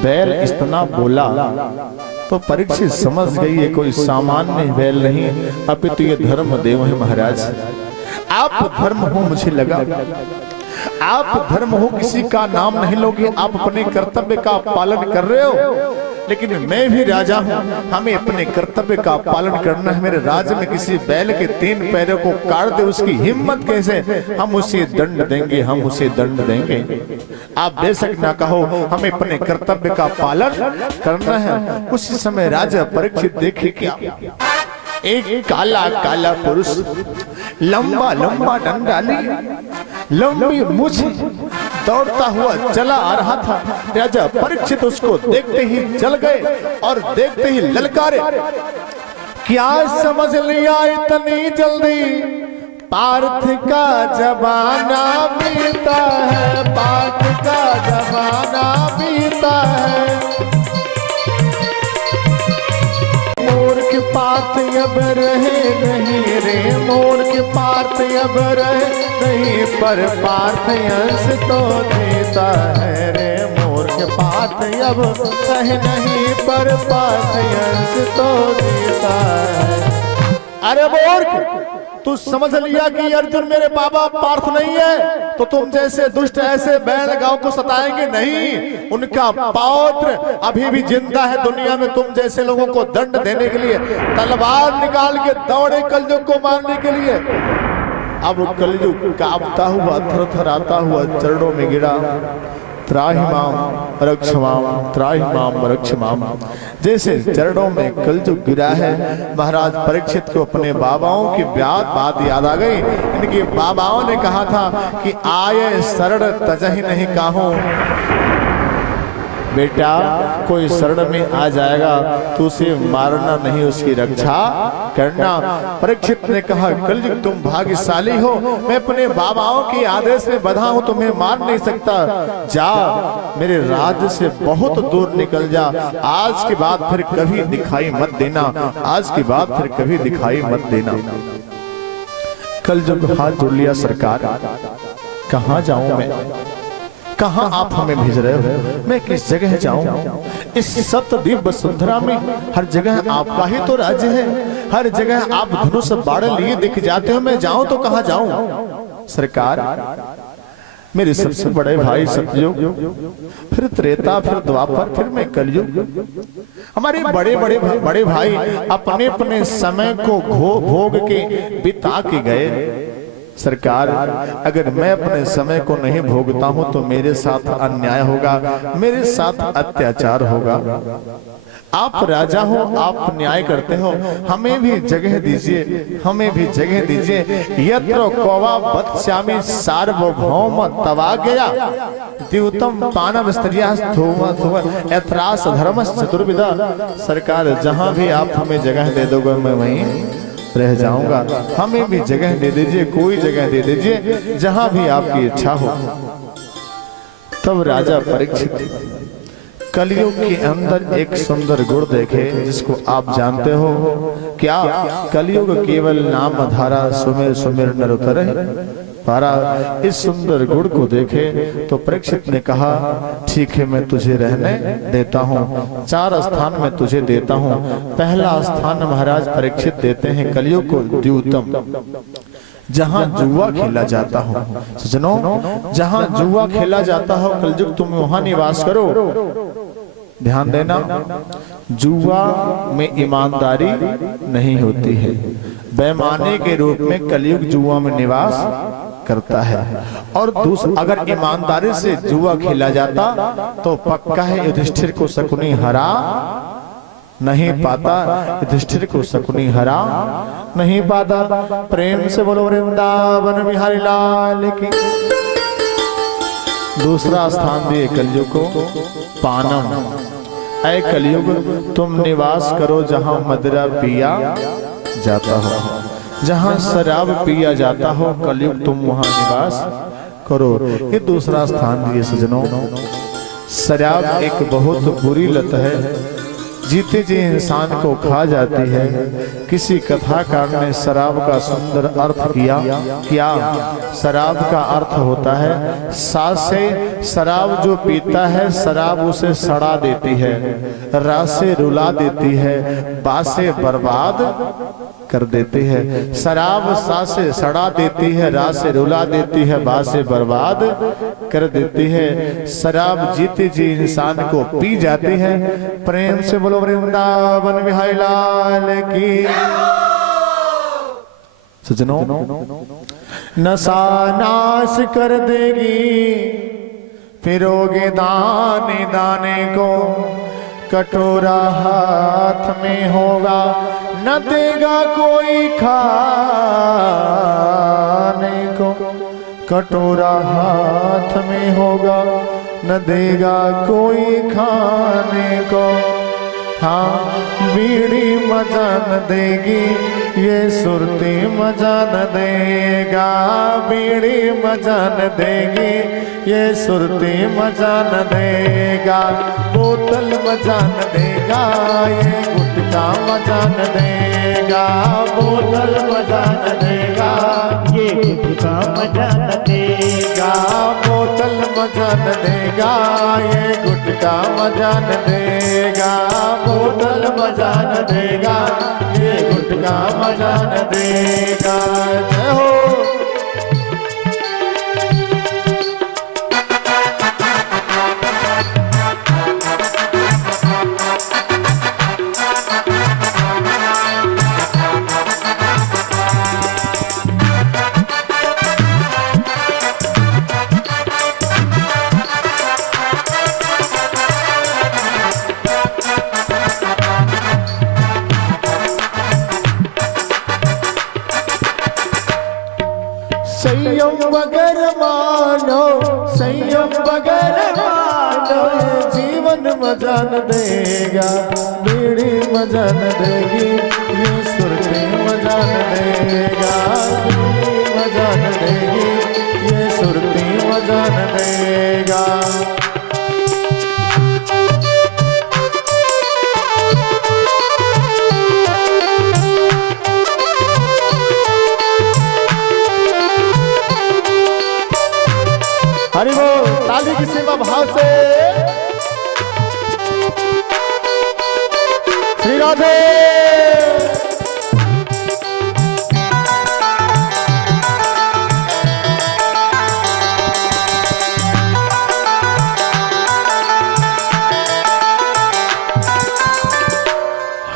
बैल इतना बोला तो परीक्षित समझ गई ये कोई सामान्य बैल नहीं, अपितु ये धर्म देव है महाराज। आप धर्म हो, मुझे लगा आप धर्म हो, किसी का नाम नहीं लोगे, आप अपने कर्तव्य का पालन कर रहे हो। लेकिन मैं भी राजा हूँ, हमें अपने कर्तव्य का पालन करना है। मेरे राज्य में किसी बैल के 3 पैरों को काट दे, उसकी हिम्मत कैसे? हम उसे दंड देंगे, हम उसे दंड देंगे। आप बेशक ना कहो, हमें अपने कर्तव्य का पालन करना है। उसी समय राजा परीक्षित देखे क्या, एक काला काला पुरुष, लंबा लंबा डंडा लिए, लंबी मूछ, दौड़ता हुआ चला आ रहा था। राजा परीक्षित उसको देखते ही जल गए और देखते ही ललकारे, क्या समझ लिया इतनी जल्दी? पार्थ का जमाना बीता है, पार्थ का जमाना बीता है। पात अब रहे नहीं रे, मोर के पात अब रहे नहीं, पर पार्थ अंश तो देता है रे। मोर के पात अब रहे नहीं, पर पार्थ अंश तो देता है। अरे मूर्ख, तू समझ लिया कि अर्जुन मेरे बाबा पार्थ नहीं है तो तुम जैसे दुष्ट ऐसे बैल गांव को सताएंगे नहीं। उनका पौत्र अभी भी जिंदा है दुनिया में, तुम जैसे लोगों को दंड देने के लिए तलवार निकाल के दौड़े कलयुग को मारने के लिए। अब कलयुग कांपता हुआ, थरथराता हुआ चरणों में गिरा। त्राहि माम रक्ष माम, त्राहि माम रक्ष माम। जैसे चरणों में कलयुग गिरा है, महाराज परीक्षित को अपने बाबाओं की बात याद आ गई। इनके बाबाओं ने कहा था कि आये शरण तजहि नहीं काहू। बेटा, कोई शरण में आ जाएगा तो उसे मारना नहीं, उसकी रक्षा करना। परीक्षित ने कहा, कलयुग तुम भाग्यशाली हो, मैं अपने बाबाओं के आदेश में बंधा हूं, तुम्हें मार नहीं सकता। जा, मेरे राज्य से बहुत दूर निकल जा। आज के बाद फिर कभी दिखाई मत देना, आज के बाद फिर कभी दिखाई मत देना। कलयुग हाथ जोड़ लिया, सरकार कहाँ जाऊं मैं, कहाँ आप हमें भेज रहे हो, मैं किस जगह जाऊं? इस सप्तद्वीप वसुंधरा में हर जगह आपका ही तो राज्य है, हर जगह आप धनुष बाण लिए दिख जाते हो, मैं जाऊं तो कहाँ जाऊं? सरकार, मेरे सबसे बड़े भाई सतयुग, फिर त्रेता, फिर द्वापर, फिर मैं कलयुग। हमारे बड़े भाई अपने अपने समय को भोग के बिता के गए। सरकार, अगर मैं अपने समय को नहीं भोगता हूं तो मेरे साथ अन्याय होगा, मेरे साथ अत्याचार होगा। आप राजा हो, आप न्याय करते हो, हमें भी जगह दीजिए, हमें भी जगह दीजिए। यत्र कौवा वत्स्यामि सार्वभौम तवा गया, द्युतम पानव स्त्रिया यत्रास धर्मस् चतुर्विधा। सरकार, जहां भी आप हमें जगह दे दोगे मैं वहीं रह जाऊंगा, हमें भी जगह दे दीजिए, कोई जगह दे दीजिए जहां भी आपकी इच्छा हो। तब राजा परीक्षित कलयुग के अंदर एक सुंदर गुण देखे जिसको आप जानते हो क्या? कलयुग केवल नाम धारा सुमिर सुमिर नर उतरे पारा। इस सुंदर गुण को देखे तो परीक्षित ने कहा ठीक है मैं तुझे रहने देता हूँ, 4 स्थान में तुझे देता हूँ। पहला स्थान महाराज परीक्षित देते हैं कलयुग को द्यूतम, जहां जुआ खेला जाता हो। सज्जनों, जहां जुआ खेला जाता हो कलयुग तुम वहां निवास करो। ध्यान देना, जुआ में ईमानदारी नहीं होती है, बेईमानी के रूप में कलयुग जुआ में निवास करता है। और अगर ईमानदारी से जुआ खेला जाता तो पक्का है युधिष्ठिर को शकुनी हरा नहीं पाता, युधिष्ठिर को शकुनी हरा नहीं पाता। प्रेम से बोलो वृंदावन बिहारी लाल की। दूसरा स्थान दिए कलयुग को पानम। ऐ कलयुग तुम निवास करो जहां मदिरा पिया जाता हो, जहां शराब पिया जाता हो कलयुग तुम वहां निवास करो। ये दूसरा स्थान दिए सजनों। शराब एक बहुत बुरी लत है, जीते जी इंसान को खा जाती है। किसी कथाकार ने शराब का सुंदर अर्थ किया। क्या? शराब का अर्थ होता है सासे। शराब जो पीता है शराब उसे सड़ा देती है, रासे रुला देती है, बासे बर्बाद कर देती है। शराब सासे सड़ा देती है, रासे रुला देती है, बासे बर्बाद कर देती है। शराब जीते जी इंसान को पी जाती है। प्रेम से बोलो वृंदावन बिहारी लाल की। सजनों, नशा नाश कर देगी, फिरोगे दाने दाने को, कटोरा हाथ में होगा न देगा कोई खाने को। कटोरा हाथ में होगा न देगा कोई खाने को। हाँ, बीड़ी मजा न देगी, ये सुरती मजा न देगा। बीड़ी मजा न देगी, ये सुरती मजा न देगा। बोतल मजा न देगा, ये गुटखा मजा न देगा। बोतल मजा न देगा, ये गुटखा मजा न देगा। बोतल मजा न देगा, ये गुटखा मजा न देगा। बोतल मजा न देगा, ये गुटखा मजा न देगा। जय हो। संयम बगैर मानो, संयम बगैर मानो, जीवन मजा न देगा। बीड़ी मजा न देगी, ये सुरती मजा न देगा। बीड़ी मजा न देगी, ये सुरती मजा न देगा। हरि बोल। ताली की सेवा भाव से श्री राधे।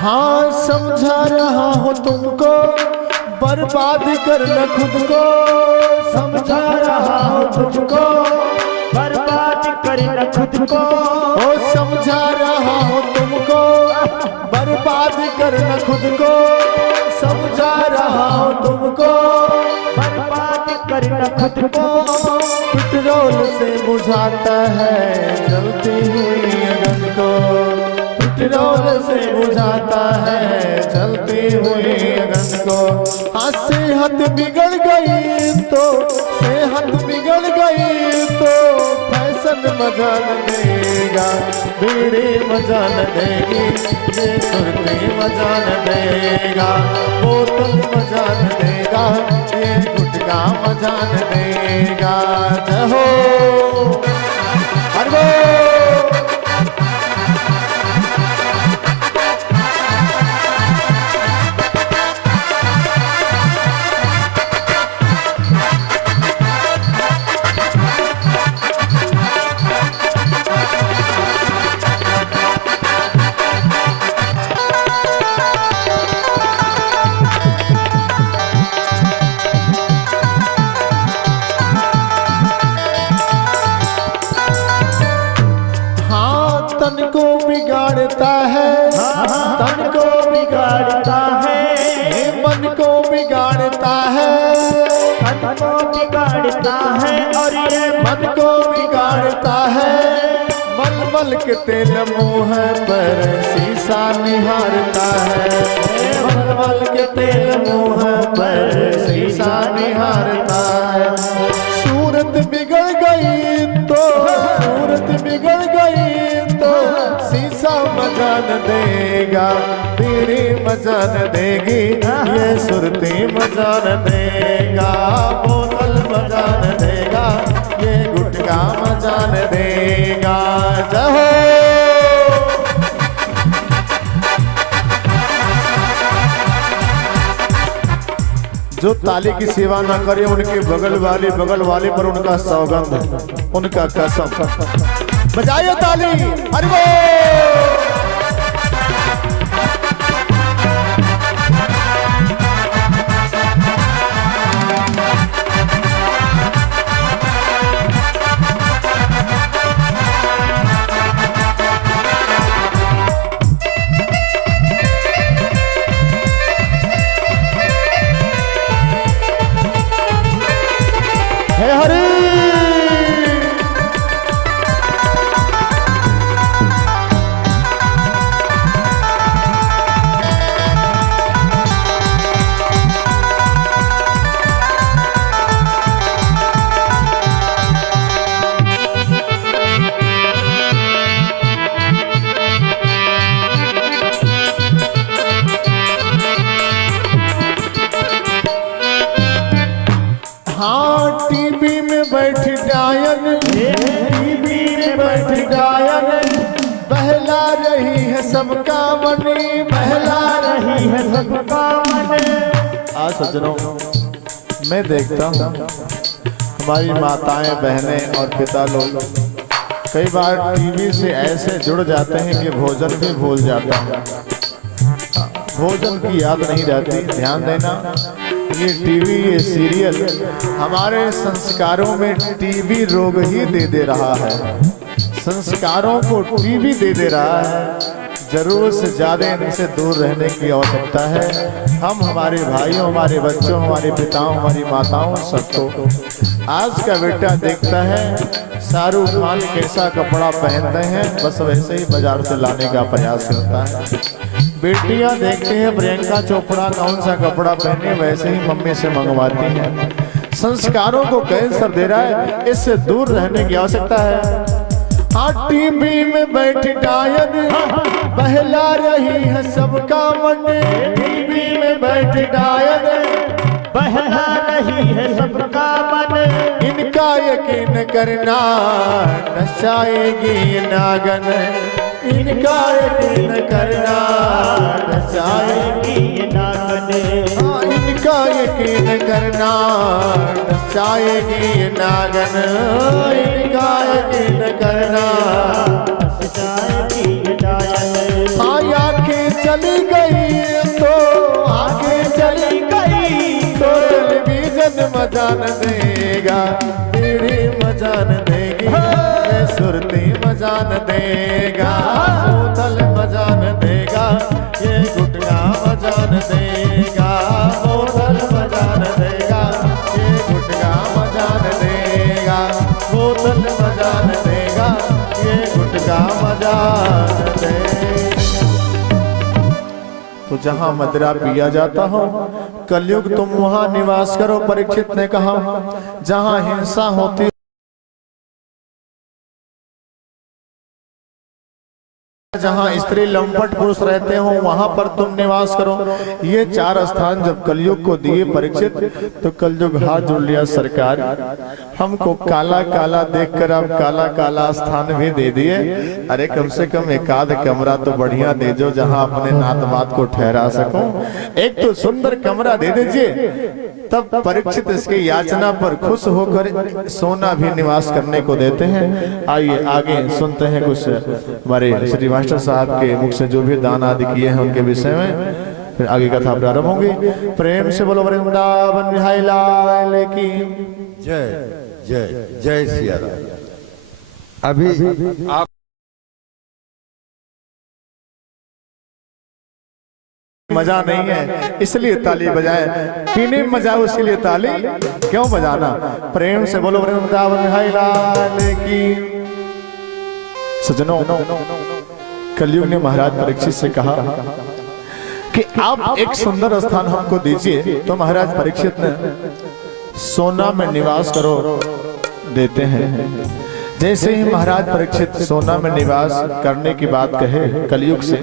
हाँ, समझा रहा हूँ तुमको, बर्बाद करना खुद को। समझा रहा हूँ तुझको, बर्बाद करना खुद को। ओ समझा रहा हूँ तुमको, बर्बाद करना खुद को। समझा रहा हूँ तुमको, बर्बाद करना खुद को। पेट्रोल से बुझाता है जलती हुई अगन को। पेट्रोल से बुझाता है जलती हुई अगन को। सेहत बिगड़ गई तो, सेहत बिगड़ गई तो फैशन मजान देगा, बीड़ी मजान देगी, ये सुरती मजान देगा, बोतल मजान देगा, ये गुटका मजान देगा। जय हो हरि बोल। तन को बिगाड़ता है, तन को बिगाड़ता है, मन को बिगाड़ता है, तन को बिगाड़ता है और ये मन को बिगाड़ता है। मल मल के तेल मुंह पर शीशा निहारता है, मल मल के तेल मुंह पर शीशा निहारता है। सूरत बिगड़ गई तो, सूरत बिगड़ गई शीशा मजान देगा, बीड़ी मजान देगी, ये सुरती मजान देगा, बोतल मजान देगा, ये गुटका मजान देगा। जय हो। जो ताली की सेवा न करे उनके बगल वाले पर उनका सौगंध है, उनका कसम। बजाइए ताली, हरि बोल। हे हरि। हाँ टीवी में बैठ गायन, टीवी में बैठ गायन, बहला रही है सबका मन, बहला रही है सबका मन। आज सज्जनों मैं देखता हूँ हमारी माताएं बहनें और पिता लोग कई बार टीवी से ऐसे जुड़ जाते हैं कि भोजन भी भूल जाते हैं, भोजन की याद नहीं रहती। ध्यान देना, ये टीवी ये सीरियल हमारे संस्कारों में टीवी रोग ही दे रहा है, संस्कारों को टीवी दे रहा है। जरूरत से ज्यादा इनसे दूर रहने की आवश्यकता है। हम हमारे भाइयों, हमारे बच्चों, हमारे पिताओं, हमारी माताओं सबको, आज का बेटा देखता है शाहरुख खान कैसा कपड़ा पहनते हैं, बस वैसे ही बाजार से लाने का प्रयास करता है। बेटियां देखते हैं प्रियंका चोपड़ा कौन सा कपड़ा पहने, वैसे ही मम्मी से मंगवाती हैं। संस्कारों को कैंसर दे रहा है, इससे दूर रहने की आवश्यकता है। हाँ टीवी में बैठ गायन, बहला रही है सबका मन, टीवी में बैठ गायन, बहला रही है सबका मन। इनका यकीन करना नचाएगी ये नागन, इनका यकीन करना नचाएगी ये नागन। हाँ इनका यकीन करना नचाएगी ये नागन, इनका यकीन करना नचाएगी ये नागन। हाँ आंखें चली गई तो, आंखें चली गई तो टेलीविजन मजान देगा, बीड़ी मजान देगी, सुरती मजान देगा, बोतल मजान देगा, ये गुटका मजान देगा, बोतल मजान देगा, ये गुटका मजान देगा, बोतल मजान देगा, ये गुटका मजान देगा। तो जहां मदिरा पिया जाता हो कलयुग तुम वहां निवास करो, परीक्षित ने कहा। जहां हिंसा होती जहाँ स्त्री लंपट पुरुष रहते हो वहां पर तुम निवास करो। ये 4 स्थान जब कलयुग को दिए परीक्षित, तो कलयुग हाथ जोड़ लिया, सरकार हमको काला काला देखकर आप काला काला स्थान भी दे दिए। अरे कम से कम एक आध कमरा तो बढ़िया दे जो जहाँ अपने नात बात को ठहरा सको। एक तो सुंदर कमरा दे दीजिए। तब परीक्षित इसकी याचना पर खुश होकर सोना भी निवास करने को देते हैं। आइए आगे सुनते हैं कुछ हमारे श्री मास्टर साहब के मुख से जो भी दान आदि किए हैं उनके विषय में, फिर आगे कथा प्रारंभ होगी। प्रेम से बोलो वृंदावन बिहारी लाल की जय जय जय सिया राम। अभी आप मजा नहीं है इसलिए ताली बजाए, पीने में मजा है उसके लिए ताली क्यों बजाना। प्रेम से बोलो वृंदावन बिहारी लाल की। सजनों, कलयुग ने महाराज परीक्षित से कहा कि आप एक सुंदर स्थान हमको दीजिए। तो महाराज परीक्षित ने सोना में निवास करो देते हैं। जैसे ही महाराज परीक्षित सोना में निवास करने की बात कहे कलयुग से,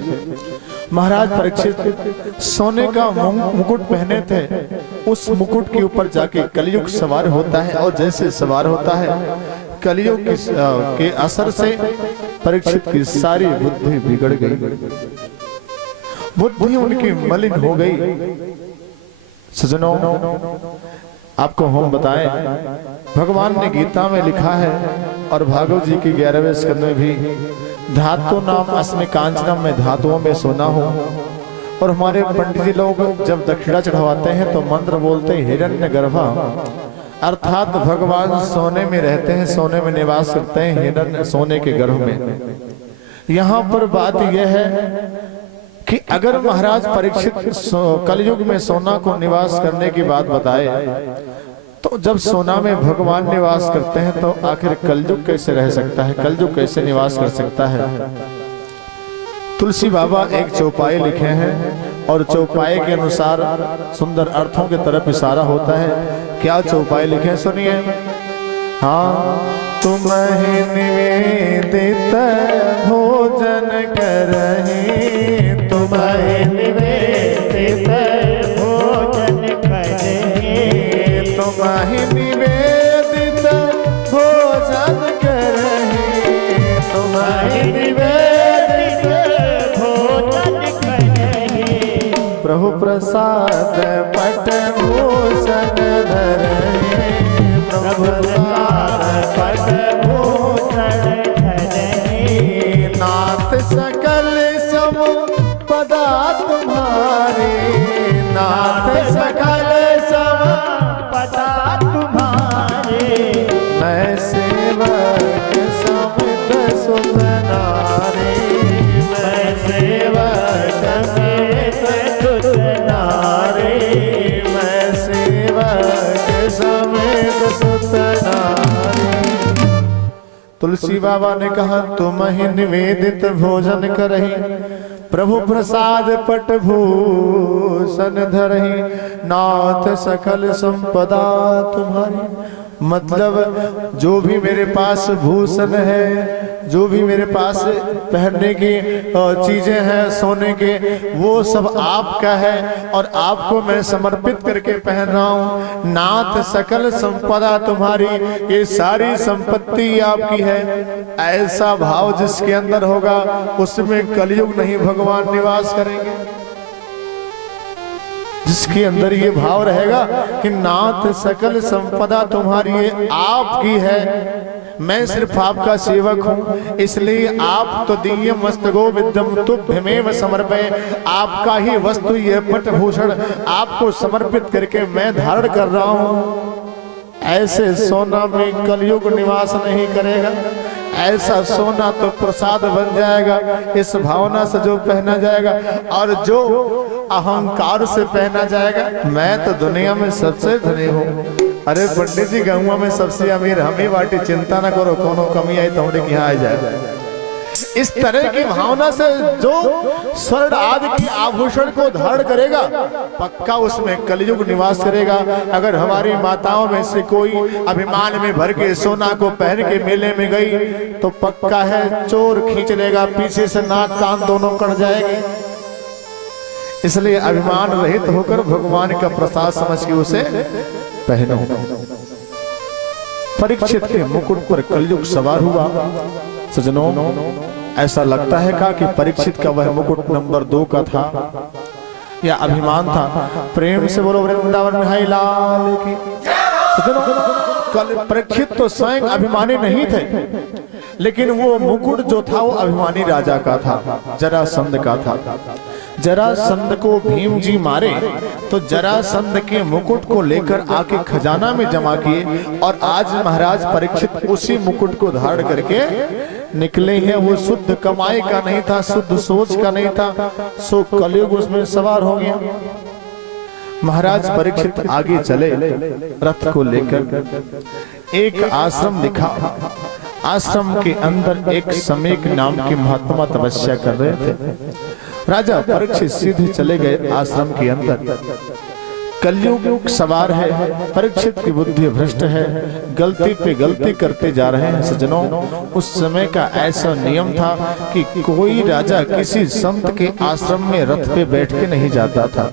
महाराज परीक्षित सोने का मुकुट पहने थे। उस मुकुट के ऊपर जाके कलयुग सवार होता है और जैसे सवार होता है कलयुग के असर से परीक्षित की सारी बुद्धि बिगड़ गई, बुद्धि उनकी मलिन हो गई। सजनों, आपको हम बताएं, भगवान ने गीता में लिखा है और भागवत जी की 11वें स्कंद में भी, धातु नाम अस्मि कांचनम में धातुओं में सोना हो। और हमारे पंडित जी लोग जब दक्षिणा चढ़ावाते हैं तो मंत्र बोलते हैं हिरण्य गर्भा, अर्थात भगवान सोने में रहते हैं, सोने में निवास करते हैं, हिरण्य सोने के गर्भ में। यहाँ पर बात यह है कि अगर महाराज परीक्षित कलयुग में सोना को निवास करने की बात बताए, तो जब सोना में भगवान निवास करते हैं तो आखिर कलयुग कैसे रह सकता है, कलयुग कैसे निवास कर सकता है। तुलसी बाबा एक चौपाई लिखे हैं और चौपाई के अनुसार सुंदर अर्थों की तरफ इशारा होता है। क्या चौपाई लिखे सुनिए। हाँ, तुम्हें निवेदित भोजन करही, तुम्हें निवेदित भोजन करही, तुम्हें निवेदित भोजन करही, तुम्हें निवेदित भोजन करही, प्रभु प्रसाद पट भूषण धरही, प्रभु प्रसाद पट भूषण धरही, नाथ सकल संपदा तुम्हारी, नाथ सकल संपदा तुम्हारी, मैं सेवक समित सुत नारी, मैं सेवक समित सुत नारी, मैं सेवक समित सुत नारी। तुलसी बाबा ने कहा तुम ही निवेदित भोजन करही, प्रभु प्रसाद पट भूषण धरही, नाथ सकल संपदा तुम्हारी। मतलब जो भी मेरे पास भूषण है, जो भी मेरे पास पहनने की चीजें हैं सोने के, वो सब आपका है और आपको मैं समर्पित करके पहन रहा हूँ। नाथ सकल संपदा तुम्हारी, ये सारी संपत्ति आपकी है। ऐसा भाव जिसके अंदर होगा उसमें कलयुग नहीं भगवान निवास करेंगे। जिसके अंदर ये भाव रहेगा कि नाथ सकल संपदा तुम्हारी है, आपकी है, मैं सिर्फ आपका सेवक हूं, इसलिए आप तो दीय मस्तगो विद्यम तुभ्यमेव समर्पय, आपका ही वस्तु ये पटभूषण आपको समर्पित करके मैं धारण कर रहा हूं। ऐसे सोना में कलयुग निवास नहीं करेगा, ऐसा सोना तो प्रसाद बन जाएगा इस भावना से जो पहना जाएगा। और जो अहंकार से पहना जाएगा, मैं तो दुनिया में सबसे धनी हूँ, अरे पंडित जी गहुआ में सबसे अमीर हम ही बाटी, चिंता ना करो, कोनो कमी आई तो हमारे यहाँ आ जाए। इस तरह की भावना से जो स्वर्ण आदि के आभूषण को धारण करेगा पक्का उसमें कलयुग निवास करेगा। अगर हमारी माताओं में से कोई अभिमान में भर के सोना को पहन के मेले में गई तो पक्का है चोर खींच लेगा, पीछे से नाक कान दोनों कट जाएंगे। इसलिए अभिमान रहित होकर भगवान का प्रसाद समझ के उसे पहनो। परीक्षित के मुकुट पर कलयुग सवार हुआ। सजनों, ऐसा लगता है कि परीक्षित का वह मुकुट नंबर 2 का था या अभिमान था। प्रेम से बोलो वृंदावन बिहारी लाल की। सजनों, परीक्षित तो स्वयं अभिमानी नहीं थे, लेकिन वो मुकुट जो था वो अभिमानी राजा का था, जरासंध का था। जरासंध को भीम जी मारे तो जरासंध के मुकुट को लेकर आके खजाना में जमा किए और आज महाराज परीक्षित उसी मुकुट को धारण करके निकले हैं। वो शुद्ध कमाई का नहीं था, शुद्ध सोच का नहीं था, सो कलयुग उसमें सवार हो गया। महाराज परीक्षित आगे चले रथ को लेकर। एक आश्रम दिखा। आश्रम के अंदर एक समेक नाम के महात्मा तपस्या कर रहे थे। राजा परीक्षित सीधे चले गए आश्रम के अंदर। कलयुग सवार है, परीक्षित की बुद्धि भ्रष्ट है, गलती पे गलती करते जा रहे हैं। सज्जनों, उस समय का ऐसा नियम था कि कोई राजा किसी संत के आश्रम में रथ पे बैठ के नहीं जाता था।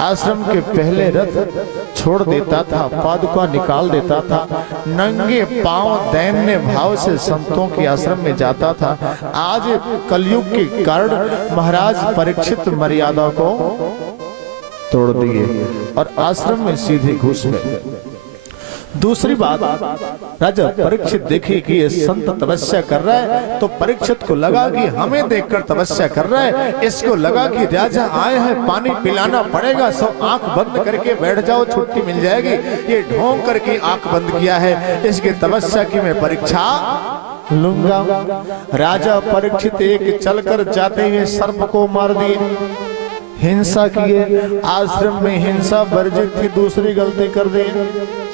आश्रम के पहले रथ छोड़ देता था, पादुका निकाल देता था, नंगे पांव दैन्य भाव से संतों के आश्रम में जाता था। आज कलयुग के कारण महाराज परीक्षित मर्यादा को तोड़ दिए और आश्रम में सीधे घुस गए। दूसरी बात, राजा परीक्षित देखे कि ये संत तपस्या कर रहा है तो परीक्षित को लगा कि हमें देखकर तपस्या कर रहा है। इसको लगा कि राजा आए हैं, पानी पिलाना पड़ेगा, सब आंख बंद करके बैठ जाओ, छुट्टी मिल जाएगी। ये ढोंग करके आंख बंद किया है, इसकी तपस्या की मैं परीक्षा लूंगा। राजा परीक्षित एक चलकर जाते हुए सर्प को मार दिए, हिंसा किए। आश्रम में हिंसा वर्जित थी, दूसरी गलती कर दी।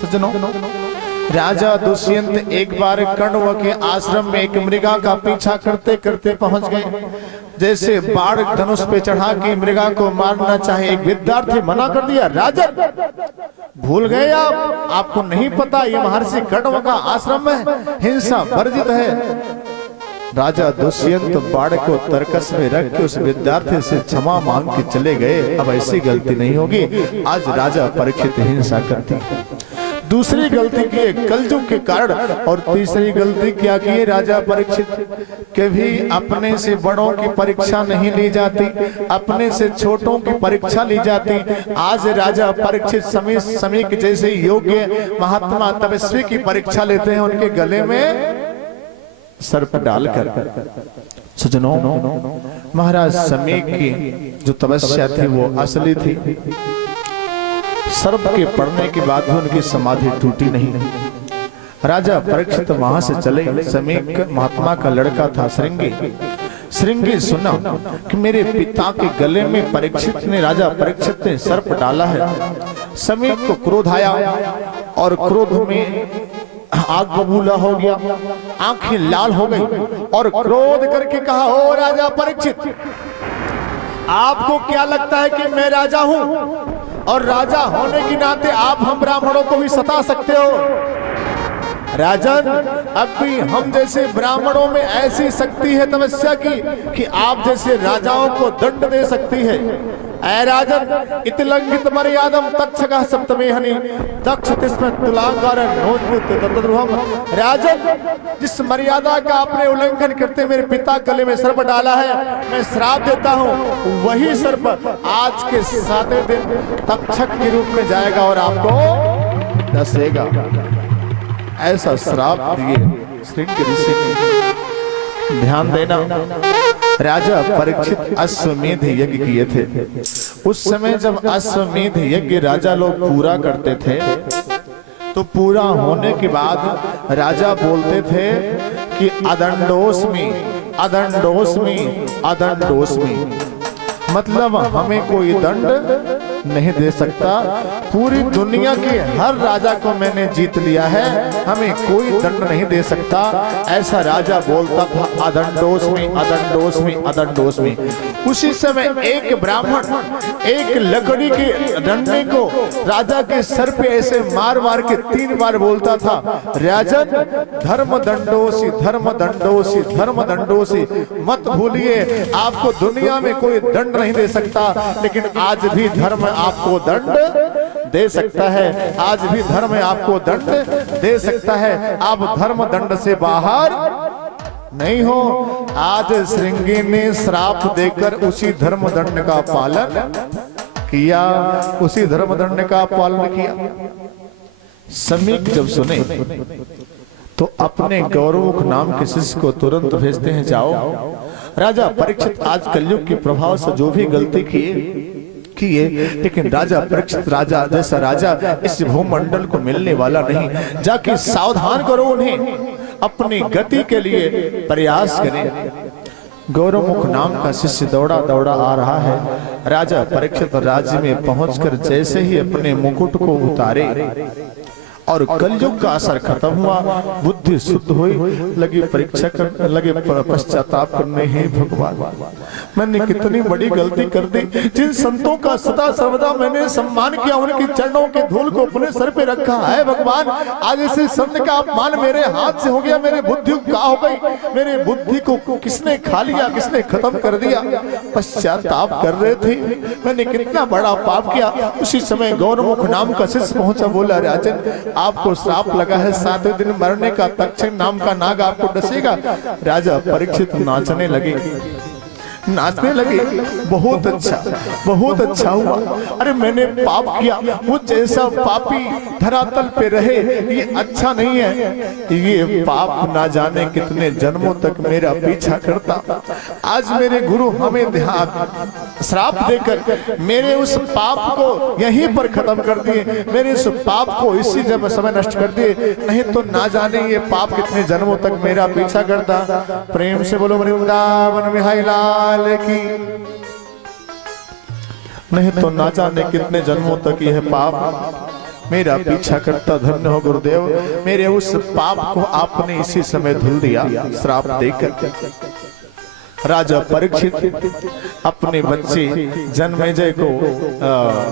सज्जनों, राजा दुष्यंत एक बार कण्व के आश्रम में एक मृगा का पीछा करते करते पहुंच गए। जैसे बाढ़ धनुष पे चढ़ा के मृगा को मारना चाहे, एक विद्यार्थी मना कर दिया, राजा भूल गए आप, आपको नहीं पता ये महर्षि कण्व का आश्रम है, हिंसा वर्जित है। राजा दुष्यंत बाढ़ को तर्कस में रख के उस विद्यार्थी से क्षमा मांग के चले गए। अब ऐसी गलती नहीं होगी। आज राजा परीक्षित हिंसा करती। दूसरी गलती की कलयुग के कारण। और तीसरी गलती क्या की राजा परीक्षित के भी अपने से बड़ों की परीक्षा नहीं ली जाती, अपने से छोटों की परीक्षा ली जाती। आज राजा परीक्षित समीक जैसे योग्य महात्मा तपस्वी की परीक्षा लेते हैं, उनके गले में सर्प डालकर। सज्जनों, महाराज समीक की जो तपस्या थी वो असली थी। सर्प के पड़ने के बाद भी उनकी समाधि टूटी नहीं। राजा परीक्षित वहां से चले। समीक महात्मा का लड़का था श्रृंगी। श्रृंगी सुना कि मेरे पिता के गले में परीक्षित ने, राजा परीक्षित ने सर्प डाला है। समीक को क्रोध आया और क्रोध में आग बबूला हो गया, आंखें लाल हो गई और क्रोध करके कहा, ओ राजा परीक्षित, आपको क्या लगता है कि मैं राजा हूं और राजा होने के नाते आप हम ब्राह्मणों को भी सता सकते हो? राजन, अब भी हम जैसे ब्राह्मणों में ऐसी शक्ति है तपस्या की कि आप जैसे राजाओं को दंड दे सकती है। ऐ राजन, इतिलंघित मर्यादम तक्षकः सप्तमेहनि दक्ष तिस्म तुलांगारं नोचमुत तद्रुहम। राजन, जिस मर्यादा का आपने उल्लंघन करते मेरे पिता गले में सर्प डाला है, मैं श्राप देता हूँ वही सर्प आज के 7वें दिन तक्षक के रूप में जाएगा और आपको डसेगा। ऐसा श्राप दिए श्रृंगी ऋषि ने। ध्यान देना, राजा परीक्षित अश्वमेध यज्ञ किए थे। उस समय जब अश्वमेध यज्ञ राजा लोग पूरा करते थे तो पूरा होने के बाद राजा बोलते थे कि अदंडोस्मि अदंडोस्मि अदंडोस्मि, मतलब हमें कोई दंड नहीं दे सकता। पूरी दुनिया के हर राजा को मैंने जीत लिया है, हमें कोई दंड नहीं दे सकता। ऐसा राजा बोलता था, अदंडोस्मि अदंडोस्मि अदंडोस्मि। उसी समय एक ब्राह्मण एक लकड़ी के डंडे को राजा के सर पे ऐसे मार मार के 3 बार बोलता था, राजन धर्म दंडोसी धर्म दंडोसी धर्म दंडोसी। मत भूलिए, आपको दुनिया में कोई दंड नहीं दे सकता, लेकिन आज भी धर्म आपको दंड दे सकता है। आज भी धर्म आपको दंड दे सकता है। आप धर्म दंड से बाहर नहीं हो। आज श्रृंगी ने श्राप देकर उसी धर्म दंड का पालन किया, उसी धर्म दंड का पालन किया। समीक जब सुने तो अपने गौरवमुख नाम के शिष्य को तुरंत भेजते हैं, जाओ राजा परीक्षित आज कलयुग के प्रभाव से जो भी गलती किए, लेकिन राजा परीक्षित राजा जैसा राजा इस भूमंडल को मिलने वाला नहीं। जाके सावधान करो उन्हें, अपनी गति के लिए प्रयास करें। गौरवमुख नाम का शिष्य दौड़ा दौड़ा आ रहा है। राजा परीक्षित राज्य में पहुंचकर जैसे ही अपने मुकुट को उतारे और कलयुग का असर खत्म हुआ, बुद्धि शुद्ध हुई, लगी परीक्षा कर, लगे पश्चाताप करने। हैं भगवान, मैंने कितनी बड़ी गलती कर दी। जिन संतों का सदा सर्वदा मैंने सम्मान किया, उनके चरणों के धूल को अपने सर पे रखा है भगवान, आज ऐसे संत का अपमान मेरे हाथ से हो गया। मेरे बुद्धि का हो गई, मेरे बुद्धि को किसने खा लिया, किसने खत्म कर दिया। पश्चाताप कर रहे थे, मैंने कितना बड़ा पाप किया। उसी समय गौरवमुख नाम का शिष्य पहुंचा, बोला राजन आपको श्राप लगा है, 7वें दिन मरने का। तक्षक नाम का नाग आपको डसेगा। राजा परीक्षित नाचने लगे, नाचने लगे। बहुत अच्छा हुआ। अरे मैंने पाप किया, वो जैसा पापी धरातल पे रहे, ये अच्छा नहीं है। ये पाप ना जाने कितने जन्मों तक मेरा पीछा करता। आज मेरे गुरु हमें श्राप देकर मेरे उस पाप को यहीं पर खत्म कर दिए, मेरे उस पाप को इसी जब समय नष्ट कर दिए। नहीं तो ना जाने ये पाप कितने जन्मों तक मेरा पीछा करता। प्रेम से बोलो वृंदावन बिहारी लाल की। नहीं तो ना जाने कितने जन्मों तक यह पाप मेरा पीछा करता। धन्य हो गुरुदेव, मेरे उस पाप को आपने इसी समय धुल दिया श्राप देकर। राजा परीक्षित अपने बच्चे जन्मेजय को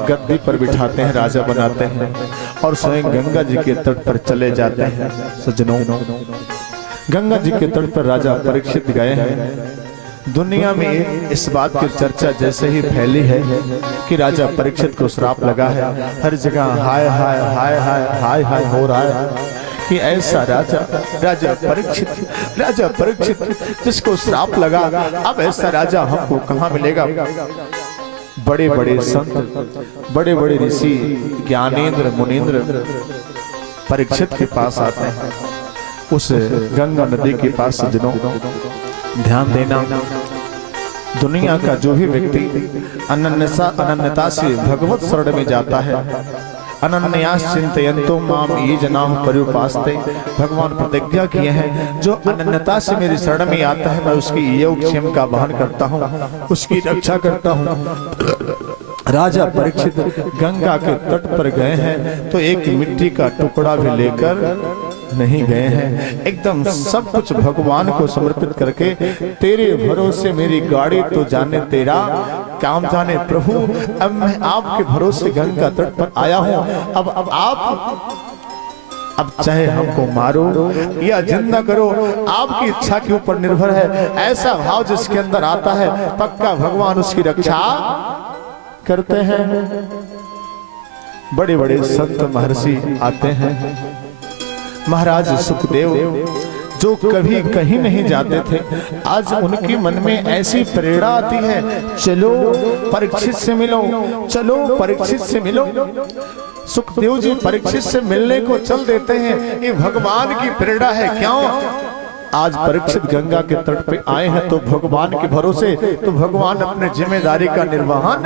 गद्दी पर बिठाते हैं, राजा बनाते हैं और स्वयं गंगा जी के तट पर चले जाते हैं। सज्जनों, गंगा जी के तट पर राजा परीक्षित गए हैं। दुनिया में इस बात की चर्चा जैसे ही फैली है कि राजा परीक्षित को श्राप लगा है, हर जगह हाय हाय हाय हाय हाय हाय हो रहा है कि ऐसा राजा परीक्षित जिसको श्राप लगा, अब ऐसा राजा हमको कहाँ मिलेगा। बड़े बड़े संत, बड़े बड़े ऋषि, ज्ञानेंद्र मुनींद्र परीक्षित के पास आते हैं। उस गंगा नदी के पास सज्जनों ध्यान देना, दुनिया का जो भी व्यक्ति अनन्यता से भगवत शरण में जाता है, अनन्यास चिंतयन्तो माम ये जनाः पर्युपास्ते, भगवान प्रतिज्ञा किए हैं जो अनन्यता से मेरी शरण में आता है, मैं उसकी योगक्षेम का वहन करता हूँ, उसकी रक्षा करता हूँ। राजा परीक्षित गंगा के तट पर गए हैं तो एक मिट्टी का टुकड़ा भी लेकर नहीं गए हैं, एकदम सब कुछ भगवान को समर्पित करके, तेरे भरोसे मेरी गाड़ी तो जाने तेरा काम जाने प्रभु, अब मैं आपके भरोसे गंगा तट पर आया हूँ। अब चाहे हमको मारो या जिंदा करो, आपकी इच्छा के ऊपर निर्भर है। ऐसा भाव जिसके अंदर आता है, पक्का भगवान उसकी रक्षा करते हैं। बड़े बड़े संत महर्षि आते हैं। महाराज सुखदेव जो कभी कहीं नहीं जाते थे, आज उनके मन में ऐसी प्रेरणा आती है, चलो परीक्षित से मिलो, चलो परीक्षित से मिलो। सुखदेव जी परीक्षित से मिलने को चल देते हैं। ये भगवान की प्रेरणा है। क्यों? आज परीक्षित गंगा के तट पे आए हैं तो भगवान के भरोसे, तो भगवान अपने जिम्मेदारी का निर्वहन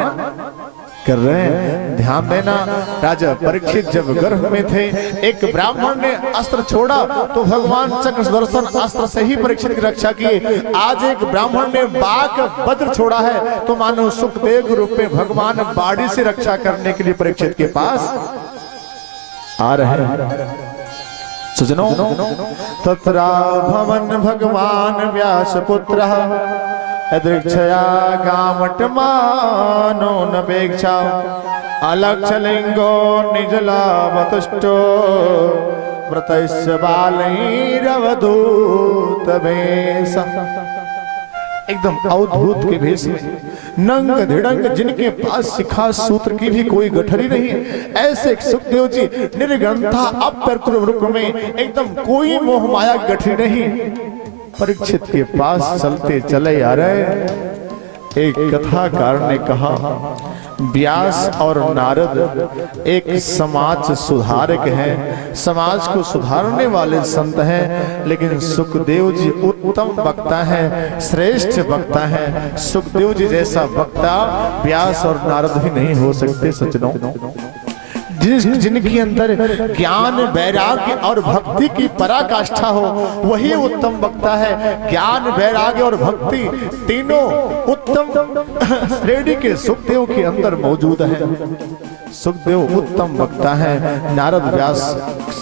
कर रहे हैं। ध्यान देना, राजा परीक्षित जब गर्भ में थे, एक ब्राह्मण ने अस्त्र छोड़ा तो भगवान चक्र सुदर्शन अस्त्र से ही परीक्षित की रक्षा किए। आज एक ब्राह्मण ने बाग वज्र छोड़ा है तो मानो सुखदेव के रूप में भगवान बाड़ी से रक्षा करने के लिए परीक्षित के पास आ रहे हैं। सुजनो, तत्रा भवन भगवान व्यास पुत्र अदृक्षया गामटमानो नपेक्षा अलक्षलिंगो निजलावतुष्टो व्रतस्य बालैरवधूत भेष। एकदम अवधूत के भेष में, नंग धिड़ंग, जिनके पास शिखा सूत्र की भी कोई गठरी नहीं है, ऐसे सुखदेव जी निर्ग्रंथा अप्रकृत रूप में, एकदम कोई मोह माया गठरी नहीं, परीक्षित के पास चलते चले आ रहे। एक कथाकार ने कहा, व्यास और नारद एक समाज सुधारक हैं, समाज को सुधारने वाले संत हैं, लेकिन सुखदेव जी उत्तम वक्ता हैं, श्रेष्ठ वक्ता हैं। सुखदेव जी जैसा वक्ता व्यास और नारद भी नहीं हो सकते। सज्जनों, जिनके अंदर ज्ञान, वैराग्य और भक्ति की पराकाष्ठा हो, वही उत्तम वक्ता है। ज्ञान, वैराग्य और भक्ति तीनों उत्तम श्रेणी के सुखदेव के अंदर मौजूद है। सुखदेव उत्तम वक्ता है, नारद व्यास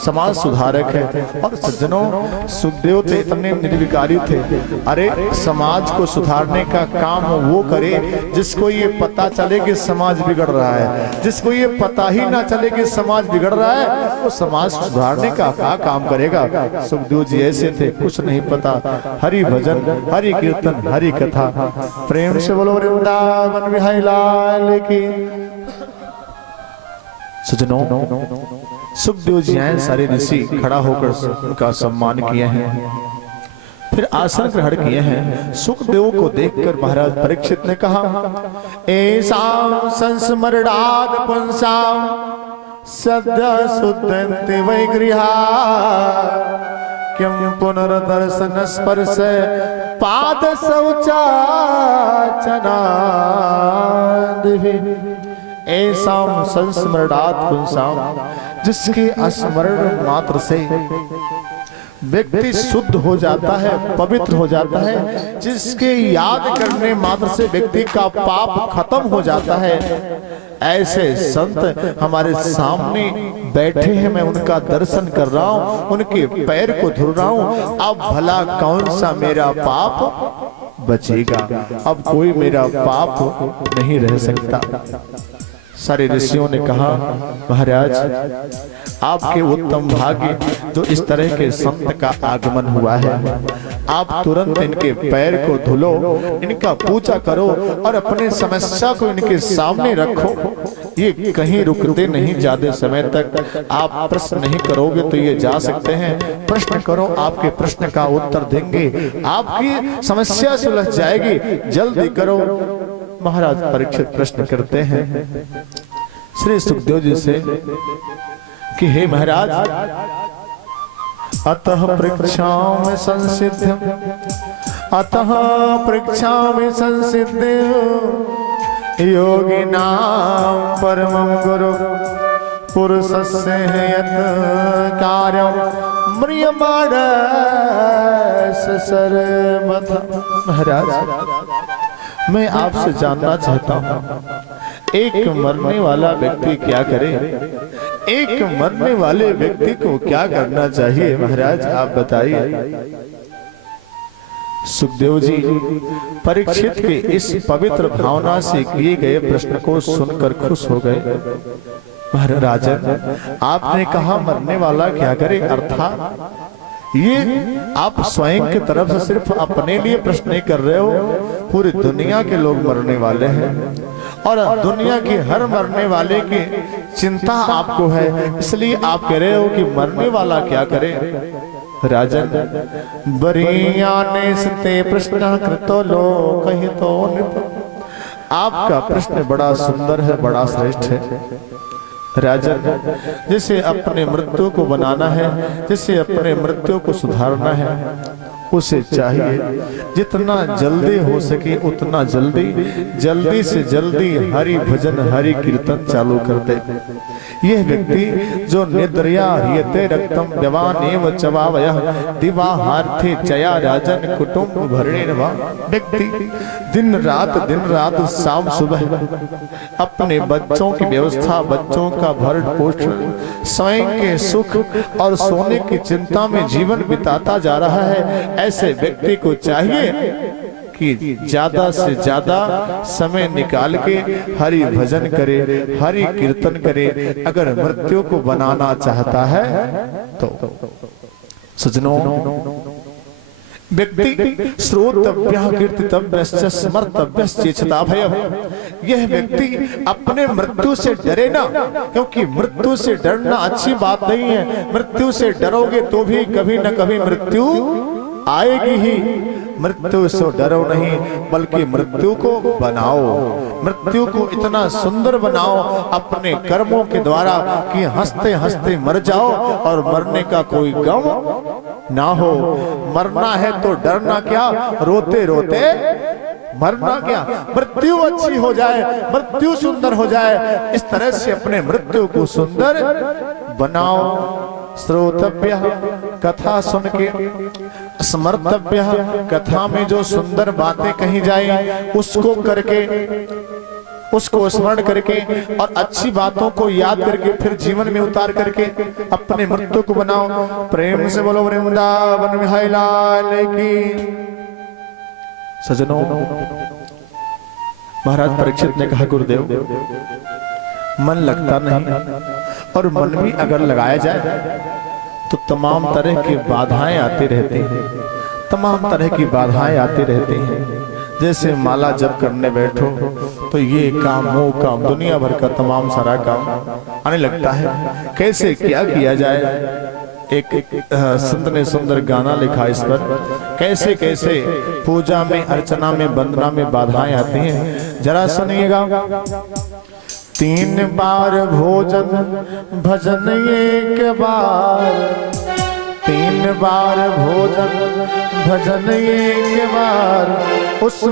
समाज सुधारक है। और सज्जनों, सुखदेव तो इतने निर्विकारी थे, अरे समाज को सुधारने का काम वो करे जिसको ये पता चले कि समाज बिगड़ रहा है। जिसको ये पता ही ना चले कि समाज बिगड़ रहा है, वो समाज सुधारने का क्या काम करेगा। सुखदेव जी ऐसे थे, कुछ नहीं पता, हरि भजन, हरि कीर्तन, हरि कथा। प्रेम से बोलो वृंदावन बिहारी लाल की। सज्जनों, सुखदेव जी आए, सारे ऋषि खड़ा होकर उनका सम्मान किए हैं, फिर आसन ग्रहण किए हैं। सुखदेव को देखकर महाराज परीक्षित ने कहा, ऐसा संस्मरणात् पुंसाम सद्य सुदन्ति वैगृहा किं पुनर्दर्शन स्पर्श पाद शौचाचनादि। ऐसा संस्मरणात् पुंसाम, जिसके स्मरण मात्र से व्यक्ति शुद्ध हो जाता है, पवित्र हो जाता है, जिसके याद करने मात्र से व्यक्ति का पाप खत्म हो जाता है, ऐसे संत हमारे सामने बैठे हैं। मैं उनका दर्शन कर रहा हूँ, उनके पैर को धुल रहा हूँ। अब भला कौन सा मेरा पाप बचेगा? अब कोई मेरा पाप नहीं रह सकता। सारे ऋषियों ने कहा, महाराज आपके उत्तम भाग्य जो इस तरह के संत का आगमन हुआ है। आप तुरंत इनके पैर को धुलो, इनका पूजा करो और अपने समस्या को इनके सामने रखो। ये कहीं रुकते नहीं, ज्यादा समय तक आप प्रश्न नहीं करोगे तो ये जा सकते हैं। प्रश्न करो, आपके प्रश्न का उत्तर देंगे, आपकी समस्या सुलझ जाएगी, जल्दी करो। महाराज परीक्षित प्रश्न करते हैं श्री सुखदेव जी से कि हे महाराज, अतः परीक्षामि संसिद्ध, अतः परीक्षामि संसिद्ध योगिनां परमं गुरु पुरुषस्य यत् कार्यं म्रियमाण सर्वथा। महाराज, मैं आपसे जानना चाहता हूँ, एक मरने वाला व्यक्ति क्या करे? एक मरने वाले व्यक्ति को क्या करना चाहिए? महाराज आप बताइए। सुखदेव जी परीक्षित के इस पवित्र भावना से किए गए प्रश्न को सुनकर खुश हो गए। महाराज, आपने कहा मरने वाला क्या करे, अर्थात ये आप स्वयं की तरफ से सिर्फ अपने लिए प्रश्न नहीं कर रहे हो, पूरी दुनिया के लोग मरने वाले हैं और दुनिया के हर मरने वाले की चिंता आपको है, इसलिए आप कह रहे हो कि मरने वाला क्या करे। राजन, बरियाने सते प्रश्न कृतो लोक हितो नित। आपका प्रश्न बड़ा सुंदर है, बड़ा श्रेष्ठ है। राजन, जिसे अपने मृत्यु को बनाना है, जिसे अपने मृत्यु को सुधारना है, उसे चाहिए जितना जल्दी हो सके उतना जल्दी से जल्दी हरि भजन हरि कीर्तन चालू कर दे। यह व्यक्ति जो निद्रया ह्रियते रक्तम व्यवानेव चवावयः दिवाहार्थे चया राजन कुटुंब भरणेन वा। व्यक्ति दिन रात शाम सुबह अपने बच्चों की व्यवस्था, बच्चों का भरण पोषण, स्वयं के सुख और सोने की चिंता में जीवन बिताता जा रहा है। ऐसे व्यक्ति को चाहिए कि ज्यादा से ज्यादा समय निकाल के हरि भजन करे, हरि कीर्तन करे। अगर मृत्यु को बनाना चाहता है तो सज्जनों, व्यक्ति श्रोतव्यः कीर्तितव्यश्च स्मर्तव्यश्च चेतता भयम्। यह व्यक्ति अपने मृत्यु से डरे ना, क्योंकि मृत्यु से डरना अच्छी बात नहीं है। मृत्यु से डरोगे तो भी कभी न कभी मृत्यु आएगी ही। मृत्यु से डरो नहीं, बल्कि मृत्यु को बनाओ, मृत्यु को इतना सुंदर बनाओ अपने कर्मों के द्वारा कि हंसते हंसते मर जाओ और मरने का कोई गम ना हो। मरना है तो डरना क्या, रोते रोते मरना क्या। मृत्यु अच्छी हो जाए, मृत्यु सुंदर हो जाए, इस तरह से अपने मृत्यु को सुंदर बनाओ। श्रोतव्य कथा सुन के, स्मर्तव्य कथा में जो सुंदर बातें कही जाए उसको करके, उसको स्मरण करके और अच्छी बातों को याद करके फिर जीवन में उतार करके अपने मृत्यु को बनाओ। प्रेम से बोलो वृंदावन बिहारी लाल की। सजनों, महाराज परीक्षित ने कहा, गुरुदेव मन लगता नहीं, और मन भी अगर लगाया जाए तो तमाम तरह की बाधाएं आती रहती हैं, तमाम तरह की बाधाएं आती रहती हैं। जैसे माला जप करने बैठो तो ये काम वो काम, दुनिया भर का तमाम सारा काम आने लगता है। कैसे क्या किया जाए। एक संत ने सुंदर गाना लिखा इस पर, कैसे कैसे पूजा में, अर्चना में, वंदना में बाधाएं आती हैं। जरा सुनिएगा। 3 बार भोजन भजन एक बार, 3 बार भोजन भजन एक बार, उस